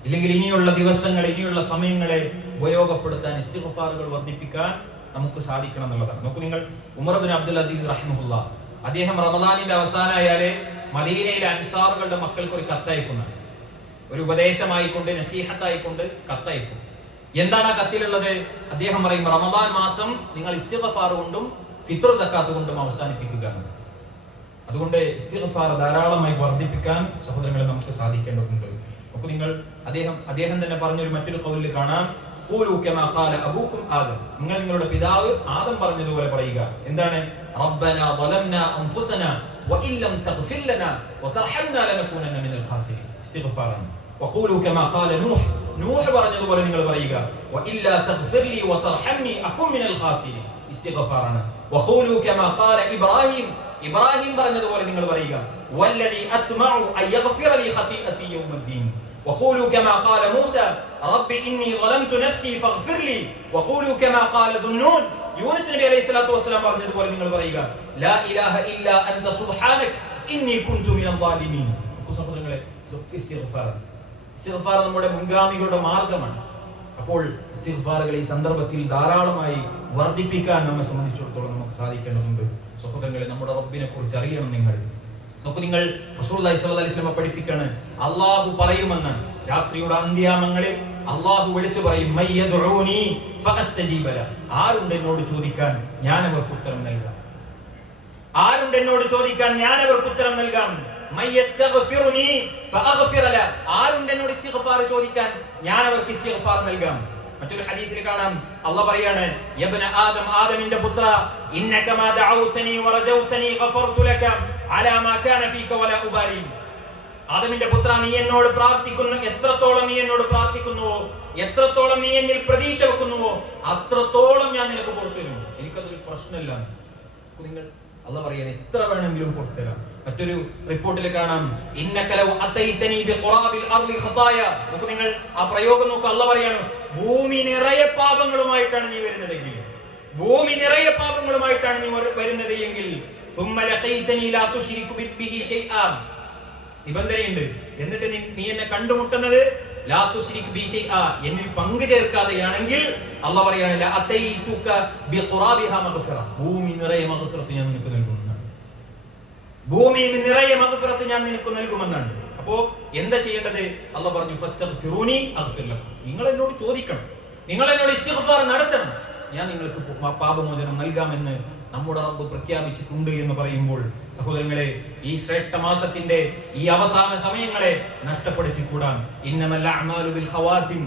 ഇല്ലെങ്കിൽ ഇനിയുള്ള ദിവസങ്ങൾ, ഇനിയുള്ള സമയങ്ങളെ ഉപയോഗപ്പെടുത്താൻ, ഇസ്തിഗ്ഫാറുകൾ വർദ്ധിപ്പിക്കാൻ നമുക്ക് സാധിക്കണം എന്നുള്ളതാണ്. നോക്കൂ നിങ്ങൾ, ഉമർ ബിൻ അബ്ദുൽ അസീസ് റഹിമഹുല്ലാ, അദ്ദേഹം റമദാനിന്റെ അവസാനമായാലേ മദീനയിലെ അൻസാറുകളുടെ മക്കൾക്ക് ഒരു കത്തയക്കുന്നു. ഒരു ഉപദേശമായിക്കൊണ്ട്, നസീഹത്തായിക്കൊണ്ട് കത്തയക്കും. എന്താണ് ആ കത്തിലുള്ളത്? അദ്ദേഹം പറയും, റമദാൻ മാസം നിങ്ങൾ ഇസ്തിഗ്ഫാർ കൊണ്ടും ഫിത്ർ സക്കാത്ത് കൊണ്ടും അവസാനിപ്പിക്കുക. അതുകൊണ്ട് ഇസ്തിഗ്ഫാർ ധാരാളമായി വർദ്ധിപ്പിക്കാൻ സഹോദരങ്ങളെ നമുക്ക് സാധിക്കേണ്ടതുണ്ട്. അപ്പോൾ നിങ്ങൾ അദ്ദേഹം തന്നെ പറഞ്ഞൊരു മറ്റൊരു ഖൗലിൽ കാണാം, ഖൂലു കമാ ഖാല അബൂകും ആദം, നിങ്ങൾ നിങ്ങളുടെ പിതാവ് ആദം പറഞ്ഞതുപോലെ പറയുക. എന്താണ്? റബ്ബനാ ളലംനാ അൻഫുസനാ വഇല്ലം തഗ്ഫിർ ലനാ വതർഹംനാ ലനകൂനന്ന മിനൽ ഖാസിരീൻ. ഇസ്തിഗ്ഫാറാണ്. വഖൂലു കമാ ഖാല നൂഹ് പറഞ്ഞതുപോലെ നിങ്ങൾ പറയുക, വഇല്ലാ തഗ്ഫിർ ലി വതർഹംനി അകുൻ മിനൽ ഖാസിരീൻ. ഇസ്തിഗ്ഫാറാണ്. വഖൂലു കമാ ഖാല ഇബ്രാഹിം പറഞ്ഞതുപോലെ നിങ്ങൾ പറയുക, വല്ലദി അത്മഉ അൻ യഗ്ഫിറ ലി ഖതീഅതി യൗമദ്ദീൻ. وقولوا كما قال موسى رب إني ظلمت نفسي فاغفر لي. وقولوا كما قال ذنون, യൂനുസ് നബി അലൈഹി സ്വലാത്തു വസ്സലാം പറഞ്ഞതുപോലെ നിങ്ങൾ പറയുക, ലാ ഇലാഹ ഇല്ലാ അൻത സുബ്ഹാനക ഇന്നി കുൻതു മിനൽ ളാലിമീൻ. സഹോദരങ്ങളെ, ഇസ്തിഗ്ഫാർ നമ്മുടെ മുൻഗാമികളുടെ മാർഗമാണ്. അപ്പോൾ ഇസ്തിഗ്ഫാറുകൾ ഈ സന്ദർഭത്തിൽ ധാരാളമായി വർദ്ധിപ്പിക്കാൻ നമ്മെ സംബന്ധിച്ചിടത്തോളം നമുക്ക് സാധിക്കേണ്ടതുണ്ട്. സഹോദരങ്ങളെ, നമ്മുടെ റബ്ബിനെ കുറിച്ച് അറിയണം. നിങ്ങൾ റസൂലുള്ളാഹി സ്വല്ലല്ലാഹു അലൈഹി വസല്ലം പഠിപ്പിക്കാണ്, അല്ലാഹു പറയുമെന്നാണ്. രാത്രിയുടെ അന്ത്യാമങ്ങളിൽ അല്ലാഹു വിളിച്ചു പറയും, മയ്യദ്ഉനി ഫഅസ്തജീബ ലഹു. ആരുണ്ട് എന്നോട് ചോദിക്കാൻ, ഞാൻ അവർക്ക് ഉത്തരം നൽകാം. ആരുണ്ട് എന്നോട് ചോദിക്കാൻ, ഞാൻ അവർക്ക് ഉത്തരം നൽകാം. മയ്യസ്തഗ്ഫിറുനി ഫഅഗ്ഫിറ ലഹു. ആരുണ്ട് എന്നോട് ഇസ്തിഗ്ഫാർ ചോദിക്കാൻ, ഞാൻ അവർക്ക് ഇസ്തിഗ്ഫാർ നൽകാം. മറ്റൊരു ഹദീസിൽ കാണാം, അല്ലാഹു പറയാണ്, യബ്ന ആദം, ആദമിന്റെ പുത്ര, ഇന്നക മാ ദഅൗതനി വറജൗതനി ഗഫർതു ലക അലാ മാ കാന ഫീക വലാ ഉബാരി. ആദമിന്റെ പുത്ര, നീ എന്നോട് പ്രാർത്ഥിക്കുന്നു, എത്രത്തോളം നീ എന്നോട് പ്രാർത്ഥിക്കുന്നുവോ, എത്രത്തോളം നീ എന്നിൽ പ്രതീക്ഷ വെക്കുന്നുവോ, അത്രത്തോളം ഞാൻ നിനക്ക് പുറത്തു തരും. എനിക്കതൊരു പ്രശ്നമില്ല. നിങ്ങൾ അല്ലാഹു പറയാണ്, എത്ര വേണമെങ്കിലും പുറത്തു തരാം. മറ്റൊരു റിപ്പോർട്ടിൽ കാണാം, ഇന്നക ലൗ അതൈതനി ബിഖുറാബിൽ അർളി ഖതായ. നിങ്ങൾ ആ പ്രയോഗം നോക്കുക. അല്ലാഹു പറയാണ്, ഭൂമി നിറയെ പാപങ്ങളുമായിട്ടാണ് നീ വരുന്നതെങ്കിൽ, ഭൂമി നിറയെ പാപങ്ങളുമായിട്ടാണ് നീ വരുന്നത് എങ്കിൽ, ثم لقيتني لا تشرك به شيئا. നിബന്ധനയുണ്ട്. എന്നിട്ട് നീ എന്നെ കണ്ടുമുട്ടുന്നത് ലാ തുശ്രിക് ബി ഷൈആ, എന്നിൽ പങ്കു ചേർക്കാതെയാണെങ്കിൽ അല്ലാഹു പറയാണ്, ലാ അതൈതുക ബിഖുറാബിഹാ മഗ്ഫിറ. ഭൂമി നിറയെ മഗ്ഫിറത്ത് ഞാൻ നിനക്ക് നൽകുമെന്നാണ്. ഭൂമി നിറയെ മഗ്ഫിറത്ത് ഞാൻ നിനക്ക് നൽകുമെന്നാണ്. അപ്പോ എന്താ ചെയ്യേണ്ടത്? അല്ലാഹു പറഞ്ഞു, ഫസ്തഗ്ഫിറൂനി അഗ്ഫിർ ലക്കും. നിങ്ങൾ എന്നോട് ചോദിക്കണം, നിങ്ങൾ എന്നോട് ഇസ്തിഗ്ഫാർ നടത്തണം, ഞാൻ നിങ്ങൾക്ക് പാപമോചനം നൽകാമെന്ന് നമ്മുടെ റബ്ബ് പ്രഖ്യാപിച്ചിട്ടുണ്ട് എന്ന് പറയുമ്പോൾ സഹോദരങ്ങളെ, ഈ ശ്രേഷ്ഠ മാസത്തിന്റെ ഈ അവസാന സമയങ്ങളെ നഷ്ടപ്പെടുത്തിക്കൂടാൻ. ഇന്നമൽ അഅ്മാലു ബിൽ ഖവാതിം,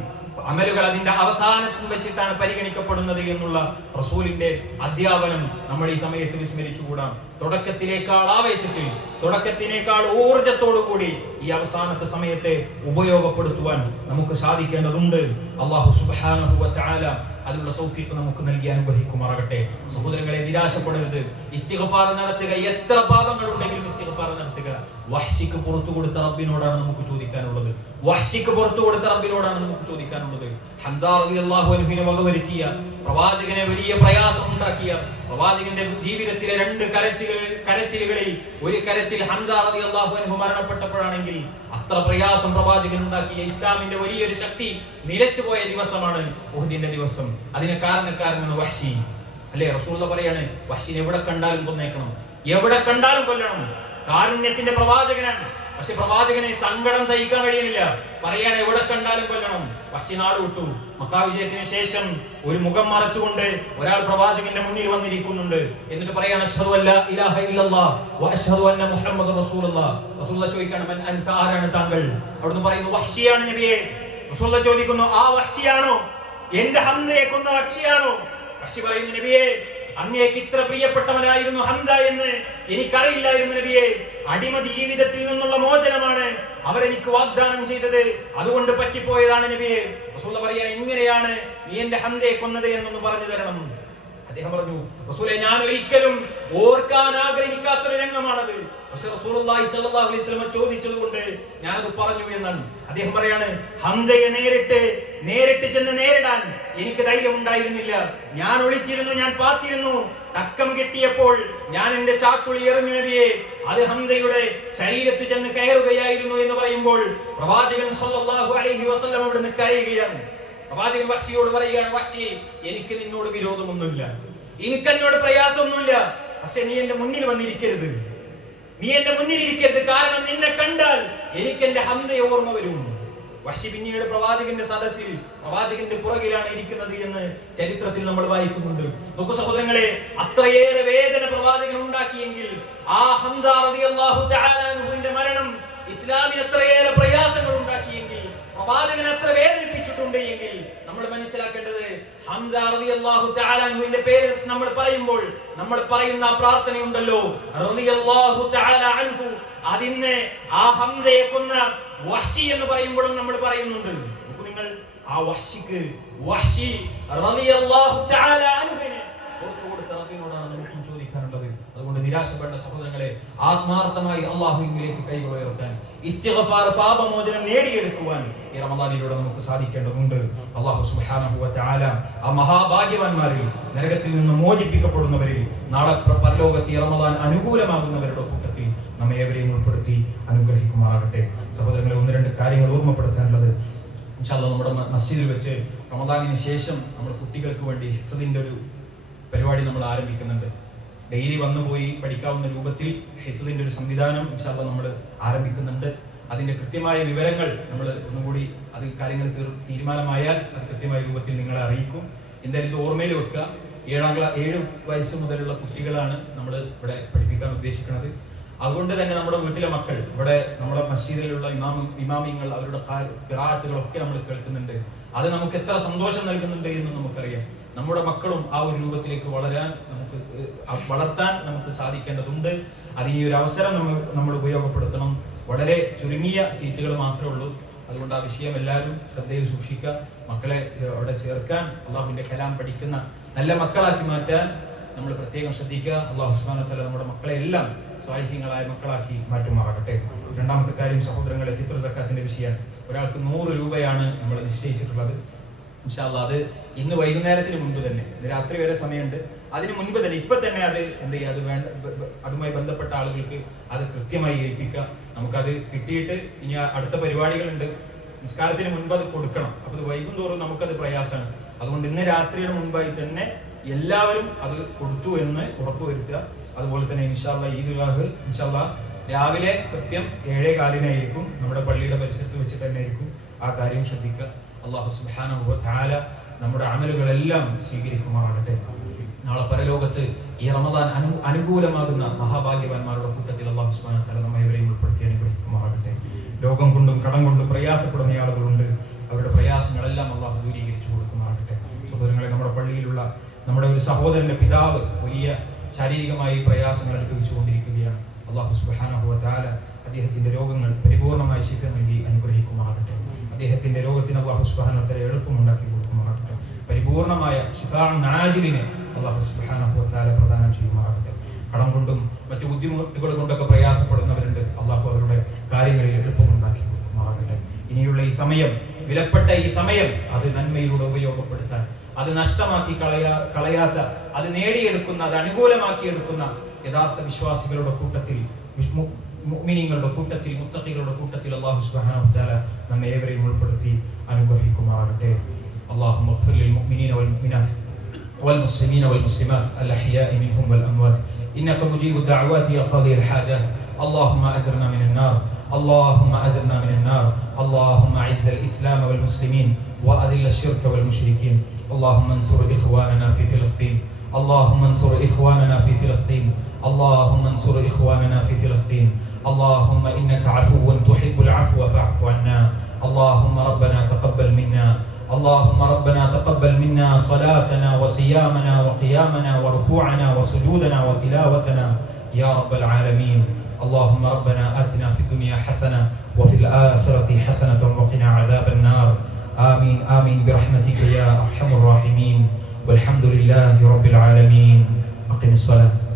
അമലുകൾ അതിന്റെ അവസാനത്തിൽ വെച്ചിട്ടാണ് പരിഗണിക്കപ്പെടുന്നത് എന്നുള്ള റസൂലിന്റെ അധ്യാപനം നമ്മൾ ഈ സമയത്ത് വിസ്മരിച്ചുകൂടാ. തുടക്കത്തിനേക്കാൾ ആവേശത്തിൽ, തുടക്കത്തിനേക്കാൾ ഊർജത്തോടു കൂടി ഈ അവസാനത്തെ സമയത്തെ ഉപയോഗപ്പെടുത്തുവാൻ നമുക്ക് സാധിക്കേണ്ടതുണ്ട്. അല്ലാഹു സുബ്ഹാനഹു വ തആല അതിനുള്ള തൗഫീഖ് നമുക്ക് നൽകി അനുഗ്രഹിക്കുമാറാകട്ടെ. സഹോദരങ്ങളെ, നിരാശപ്പെടരുത്. ഇസ്തിഗ്ഫാർ നടത്തുക. എത്ര പാപങ്ങൾ ഉണ്ടെങ്കിലും ഇസ്തിഗ്ഫാർ നടത്തുക. വഹ്ശിക്ക് പുറത്തു കൊടുത്ത റബ്ബിനോടാണ് നമുക്ക് ചോദിക്കാനുള്ളത്. വഹ്ശിക്ക് പുറത്തു കൊടുത്ത റബ്ബിനോടാണ് നമുക്ക് ചോദിക്കാനുള്ളത്. ഹംസ റളിയല്ലാഹു അൻഹുവിനെ വകവരുത്തിയ, പ്രവാചകനെ വലിയ പ്രയാസം ഉണ്ടാക്കിയ, പ്രവാചകന്റെ ജീവിതത്തിലെ രണ്ട് കരച്ചിലുകളിൽ ഒരു കരച്ചിൽ ഹംസ റളിയല്ലാഹു അൻഹു മരണപ്പെട്ടപ്പോഴാണെങ്കിൽ അത്ര പ്രയാസം പ്രവാചകൻ ഉണ്ടാക്കിയ ഇസ്ലാമിന്റെ വലിയൊരു ശക്തി നിലച്ചുപോയ ദിവസമാണ് ഉഹദിന്റെ ദിവസം. അതിന് കാരണക്കാരനാണ് വഹ്ശി. അല്ലേ? റസൂലുള്ളാഹി പറയാണ്, വഹ്ശിനെ എവിടെ കണ്ടാലും കൊന്നേക്കണം, എവിടെ കണ്ടാലും കൊല്ലണം. കാരുണ്യത്തിന്റെ പ്രവാചകനാണ്. പക്ഷെ പ്രവാചകനെ സങ്കടം സഹിക്കാൻ കഴിയുന്നില്ല. പറയാണ്, എവിടെ കണ്ടാലും കൊല്ലണം. വഹ്ശി നാട് വിട്ടു. മക്ക വിജയത്തിന് ശേഷം ഒരു മുഖം മറച്ചുകൊണ്ട് ഒരാൾ പ്രവാചകന്റെ മുന്നിൽ വന്നിരിക്കുന്നുണ്ട്. എന്നിട്ട് പറയാണ്, അശ്ഹദു അല്ലാ ഇലാഹ ഇല്ലല്ലാഹ് വ അശ്ഹദു അന്ന മുഹമ്മദുർ റസൂലുള്ളാഹ്. റസൂലുള്ളാഹി ചോദിക്കാണ്, മൻ അൻത, ആരാണ് താങ്കൾ? അവിടുന്ന് പറയുന്നു, വഹ്ശിയാണ് നബിയെ. റസൂലുള്ളാഹി ചോദിക്കുന്നു, ആ വഹ്ശിയാണോ? എന്റെ ഹംസയെ കൊന്ന വഹ്ശിയാണോ? വഹ്ശി പറയുന്നു, നബിയെ, അങ്ങേക്ക് ഇത്ര പ്രിയപ്പെട്ടവനായിരുന്നു ഹംസ എന്ന് എനിക്കറിയില്ലായിരുന്നു നബിയെ. അടിമ ജീവിതത്തിൽ നിന്നുള്ള മോചനമാണ് അവരെനിക്ക് വാഗ്ദാനം ചെയ്തത്, അതുകൊണ്ട് പറ്റിപ്പോയതാണ് നബിയെ. റസൂലുള്ളാഹി പറയാണ്, എങ്ങനെയാണ് നീ എന്റെ ഹംസയെ കൊന്നത് എന്നൊന്ന് പറഞ്ഞു തരണം. അദ്ദേഹം പറഞ്ഞു, റസൂലേ, ഞാൻ ഒരിക്കലും ഓർക്കാൻ ആഗ്രഹിക്കാത്തൊരു രംഗമാണത്. പക്ഷെ റസൂലുള്ളാഹി സ്വല്ലല്ലാഹു അലൈഹി വസല്ലം ചോദിച്ചതുകൊണ്ട് ഞാനത് പറഞ്ഞു എന്നാണ്. അദ്ദേഹം പറയാണ്, ഹംസയെ നേരിട്ട് ചെന്ന് നേരിടാൻ എനിക്ക് ധൈര്യം ഉണ്ടായിരുന്നില്ല. ഞാൻ ഒളിച്ചിരുന്നു, ഞാൻ പാത്തിരുന്നു. തക്കം കിട്ടിയപ്പോൾ ഞാൻ എന്റെ ചാക്കുളി എറിഞ്ഞു നബിയെ. അത് ഹംസയുടെ ശരീരത്തിൽ ചെന്ന് കയറുകയായിരുന്നു എന്ന് പറയുമ്പോൾ പ്രവാചകൻ സ്വല്ലല്ലാഹു അലൈഹി വസല്ലം അവിടുന്ന് കരയുകയാണ്. പ്രവാചകൻ വഹ്ശിയോട് പറയുകയാണ്, വഹ്ശി, എനിക്ക് നിന്നോട് വിരോധമൊന്നുമില്ല, എനിക്ക് എന്നോട് പ്രയാസമൊന്നുമില്ല. പക്ഷെ നീ എന്റെ മുന്നിൽ വന്നിരിക്കരുത്, നീ എന്റെ മുന്നിൽ ഇരിക്കരുത്. കാരണം നിന്നെ കണ്ടാൽ എനിക്ക് എന്റെ ഹംസയെ ഓർമ്മ വരും. വഹ്ശി പിന്നീട് പ്രവാചകന്റെ സദസ്സിൽ പ്രവാചകന്റെ പുറകിലാണ് ഇരിക്കുന്നത് എന്ന് ചരിത്രത്തിൽ നമ്മൾ വായിക്കുന്നുണ്ട്. നോക്കൂ സഹോദരങ്ങളെ, അത്രയേറെ വേദന പ്രവാചകൻ ഉണ്ടാക്കിയെങ്കിൽ ആ ഹംസ റളിയല്ലാഹു തആല അൻഹുവിന്റെ മരണം ഇസ്ലാമിന് എത്രയേറെ പ്രയാസങ്ങൾ ഉണ്ടാക്കിയെങ്കിൽ, പ്രവാചകൻ എത്ര വേദനിപ്പിച്ചിട്ടുണ്ട് എങ്കിൽ നമ്മൾ മനസ്സിലാക്കേണ്ടത്, ഹംസ റളിയല്ലാഹു തആല അൻഹുവിന്റെ പേര് നമ്മൾ പറയുമ്പോൾ നമ്മൾ പറയുന്ന പ്രാർത്ഥനയുണ്ടല്ലോ, റളിയല്ലാഹു തആല അൻഹു, അതിനെ ആ ഹംസയെ കൊന്ന വഹ്ശി എന്ന് പറയുമ്പോഴും നമ്മൾ പറയുന്നുണ്ട്. നിങ്ങൾ ആ വഹ്ശിക്ക്, വഹ്ശി റളിയല്ലാഹു തആല അൻഹുവിനെ പുറത്തു കൊടുത്ത റബ്ബിനോടാണ് നമുക്കും ചോദിക്കാനുള്ളത്. അതുകൊണ്ട് നിരാശപ്പെട്ട സഹോദരങ്ങളെ, ആത്മാർത്ഥമായി അല്ലാഹുവിലേക്ക് കൈകൾ ഉയർത്താൻ, ഇസ്തിഗ്ഫാർ, പാപമോചനം നേടിയെടുക്കുവാൻ ഈ റമദാനിലൂടെ നമുക്ക് സാധിക്കേണ്ടതുണ്ട്. അല്ലാഹു സുബ്ഹാനഹു വ തആല ആ മഹാഭാഗ്യവാന്മാരിൽ, നരകത്തിൽ നിന്ന് മോചിപ്പിക്കപ്പെടുന്നവരിൽ, നാളെ പരലോകത്ത് ഈ റമദാൻ അനുകൂലമാകുന്നവരുടെ കൂട്ടത്തിൽ നമ്മെ ഏവരെയും ഉൾപ്പെടുത്തി അനുഗ്രഹിക്കുമാറാകട്ടെ. സഹോദരങ്ങളെ, ഒന്ന് രണ്ട് കാര്യങ്ങൾ ഓർമ്മപ്പെടുത്താനുള്ളത്. ഇൻഷാ അല്ലാഹ് നമ്മുടെ മസ്ജിദിൽ വെച്ച് റമദാനിന് ശേഷം നമ്മൾ കുട്ടികൾക്ക് വേണ്ടി ഹിഫ്ദിന്റെ ഒരു പരിപാടി നമ്മൾ ആരംഭിക്കുന്നുണ്ട്. ഡെയിലി വന്നുപോയി പഠിക്കാവുന്ന രൂപത്തിൽ ഹിഫ്ദിന്റെ ഒരു സംവിധാനം ഇൻഷാ അല്ലാഹ് നമ്മൾ ആരംഭിക്കുന്നുണ്ട്. അതിന്റെ കൃത്യമായ വിവരങ്ങൾ നമ്മൾ ഒന്നുകൂടി, അത് കാര്യങ്ങൾ തീരുമാനമായാൽ അത് കൃത്യമായ രൂപത്തിൽ നിങ്ങളെ അറിയിക്കും. എന്തായാലും ഇത് ഓർമ്മയിൽ വെക്കുക. 7 വയസ്സ് മുതലുള്ള കുട്ടികളാണ് നമ്മൾ ഇവിടെ പഠിപ്പിക്കാൻ ഉദ്ദേശിക്കുന്നത്. അതുകൊണ്ട് തന്നെ നമ്മുടെ വീട്ടിലെ മക്കൾ, ഇവിടെ നമ്മുടെ മസ്ജിദിലുള്ള ഇമാമിങ്ങൾ, അവരുടെ ഖിറാഅത്തുകളൊക്കെ നമ്മൾ കേൾക്കുന്നുണ്ട്. അത് നമുക്ക് എത്ര സന്തോഷം നൽകുന്നുണ്ട് എന്ന് നമുക്കറിയാം. നമ്മുടെ മക്കളും ആ ഒരു രൂപത്തിലേക്ക് വളർത്താൻ നമുക്ക് സാധിക്കേണ്ടതുണ്ട്. അത് ഈ ഒരു അവസരം നമ്മൾ ഉപയോഗപ്പെടുത്തണം. വളരെ ചുരുങ്ങിയ സീറ്റുകൾ മാത്രമേ ഉള്ളൂ. അതുകൊണ്ട് ആ വിഷയം എല്ലാവരും ശ്രദ്ധയിൽ സൂക്ഷിക്കുക. മക്കളെ അവിടെ ചേർക്കാൻ, അള്ളാഹുവിന്റെ കലാം പഠിക്കുന്ന നല്ല മക്കളാക്കി മാറ്റാൻ നമ്മൾ പ്രത്യേകം ശ്രദ്ധിക്കുക. അള്ളാഹു സുബ്ഹാനഹു വ തആല നമ്മുടെ മക്കളെ എല്ലാം സ്വാലിഹീങ്ങളായ മക്കളാക്കി മാറ്റുമാറാകട്ടെ. രണ്ടാമത്തെ കാര്യം സഹോദരങ്ങളെ, ഫിത്ർ സക്കാത്തിന്റെ വിഷയമാണ്. ഒരാൾക്ക് 100 രൂപയാണ് നമ്മൾ നിശ്ചയിച്ചിട്ടുള്ളത്. ഇൻഷാ അല്ലാഹ് അത് ഇന്ന് വൈകുന്നേരത്തിന് മുൻപ് തന്നെ, ഇന്ന് രാത്രി വരെ സമയമുണ്ട്, അതിന് മുൻപ് തന്നെ ഇപ്പൊ തന്നെ അത് എന്ത് ചെയ്യുക, അത് വേണ്ട, അതുമായി ബന്ധപ്പെട്ട ആളുകൾക്ക് അത് കൃത്യമായി ഏൽപ്പിക്കുക. നമുക്കത് കിട്ടിയിട്ട് ഇനി അടുത്ത പരിപാടികളുണ്ട്, നിസ്കാരത്തിന് മുൻപ് അത് കൊടുക്കണം. അപ്പൊ അത് വൈകും തോറും നമുക്കത് പ്രയാസമാണ്. അതുകൊണ്ട് ഇന്ന് രാത്രിയുടെ മുൻപായി തന്നെ എല്ലാവരും അത് കൊടുത്തു എന്ന് ഉറപ്പുവരുത്തുക. അതുപോലെ തന്നെ ഇൻഷാ അല്ലാഹ് ഈദ്ഗാഹ് ഇൻഷാ അല്ലാഹ് രാവിലെ കൃത്യം 7:15 നമ്മുടെ പള്ളിയുടെ പരിസരത്ത് വെച്ചിട്ട് തന്നെ ആയിരിക്കും. ആ കാര്യം ശ്രദ്ധിക്കുക. അല്ലാഹു സുബ്ഹാനഹു വ തആല നമ്മുടെ അമലുകളെല്ലാം സ്വീകരിക്കുമാറാകട്ടെ. നാളെ പരലോകത്ത് ഈ റമദാൻ അനുകൂലമാകുന്ന മഹാഭാഗ്യവാന്മാരുടെ കൂട്ടത്തിൽ അല്ലാഹു സുബ്ഹാനഹു വ തആല നമ്മെ ഇവരെയും ഉൾപ്പെടുത്തി അനുഗ്രഹിക്കുമാറാകട്ടെ. രോഗം കൊണ്ടും കടം കൊണ്ടും പ്രയാസപ്പെടുന്ന ആളുകളുണ്ട്. അവരുടെ പ്രയാസങ്ങളെല്ലാം അല്ലാഹു ദൂരീകരിച്ചു കൊടുക്കുമാറാകട്ടെ. സഹോദരങ്ങളെ, നമ്മുടെ പള്ളിയിലുള്ള നമ്മുടെ ഒരു സഹോദരന്റെ പിതാവ് വലിയ ശാരീരികമായി പ്രയാസങ്ങൾ അനുഭവിച്ചുകൊണ്ടിരിക്കുകയാണ്. അല്ലാഹു സുബ്ഹാനഹു വ തആല അദ്ദേഹത്തിന്റെ രോഗങ്ങൾ പരിപൂർണമായി ശിഫ നൽകി അനുഗ്രഹിക്കുമാറാകട്ടെ. അദ്ദേഹത്തിന്റെ രോഗത്തിന് അല്ലാഹു സുബ്ഹാനഹു വ തആല എളുപ്പമുണ്ടാക്കി കൊടുക്കുമാറാകട്ടെ. പരിപൂർണമായ ശിഫാഉൻ ആജിലിനെ അല്ലാഹു സുബ്ഹാനഹു വ തആല പ്രദാനം ചെയ്യുമാറാകട്ടെ. കടം കൊണ്ടും മറ്റു ബുദ്ധിമുട്ടുകൾ കൊണ്ടൊക്കെ പ്രയാസപ്പെടുന്നവരുണ്ട്. അല്ലാഹു അവരുടെ കാര്യങ്ങളിൽ എളുപ്പമുണ്ടാക്കി കൊടുക്കുമാറാകട്ടെ. ഇനിയുള്ള ഈ സമയം, വിലപ്പെട്ട ഈ സമയം, അത് നന്മയിലൂടെ ഉപയോഗപ്പെടുത്താൻ, അത് നഷ്ടമാക്കി കളയാത്ത, അത് നേടിയെടുക്കുന്ന, അത് അനുകൂലമാക്കിയെടുക്കുന്ന യഥാർത്ഥ വിശ്വാസികളുടെ കൂട്ടത്തിൽ, മുഅ്മിനീങ്ങളുടെ കൂട്ടത്തിൽ, മുത്തഖികളുടെ കൂട്ടത്തിൽ അല്ലാഹു സുബ്ഹാനഹു വ തആല നമ്മെ ഏവരെയും ഉൾപ്പെടുത്തി അനുഗ്രഹിക്കുമാറാകട്ടെ. അല്ലാഹുമ്മ ഗ്ഫിർ ലിൽ മുഅ്മിനീന വൽ മുഅ്മിനാത്ത് വൽ മുസ്ലിമീന വൽ മുസ്ലിമാത്ത് അൽ അഹ്യാഇ മിൻഹും വൽ അംവാത്ത് ഇന്നക മുജീബു ദഅവാതി യാ ഖാദി അൽ ഹാജാത്ത്. اللهم أجرنا من النار، اللهم أجرنا من النار، اللهم أعز الإسلام والمسلمين وأذل الشرك والمشركين. اللهم انصر إخواننا في فلسطين، اللهم انصر إخواننا في فلسطين، اللهم انصر إخواننا في فلسطين. اللهم إنك عفو تحب العفو فاعف عنا. اللهم ربنا تقبل منا اللهم ربنا تقبل منا صلاتنا وصيامنا وقيامنا وركوعنا وسجودنا وتلاوتنا يا رب العالمين. اللهم ربنا آتنا في الدنيا حسنة وفي الآخرة حسنة وقنا عذاب النار. آمين آمين برحمتك يا أرحم الراحمين. والحمد لله رب العالمين. أقم الصلاة.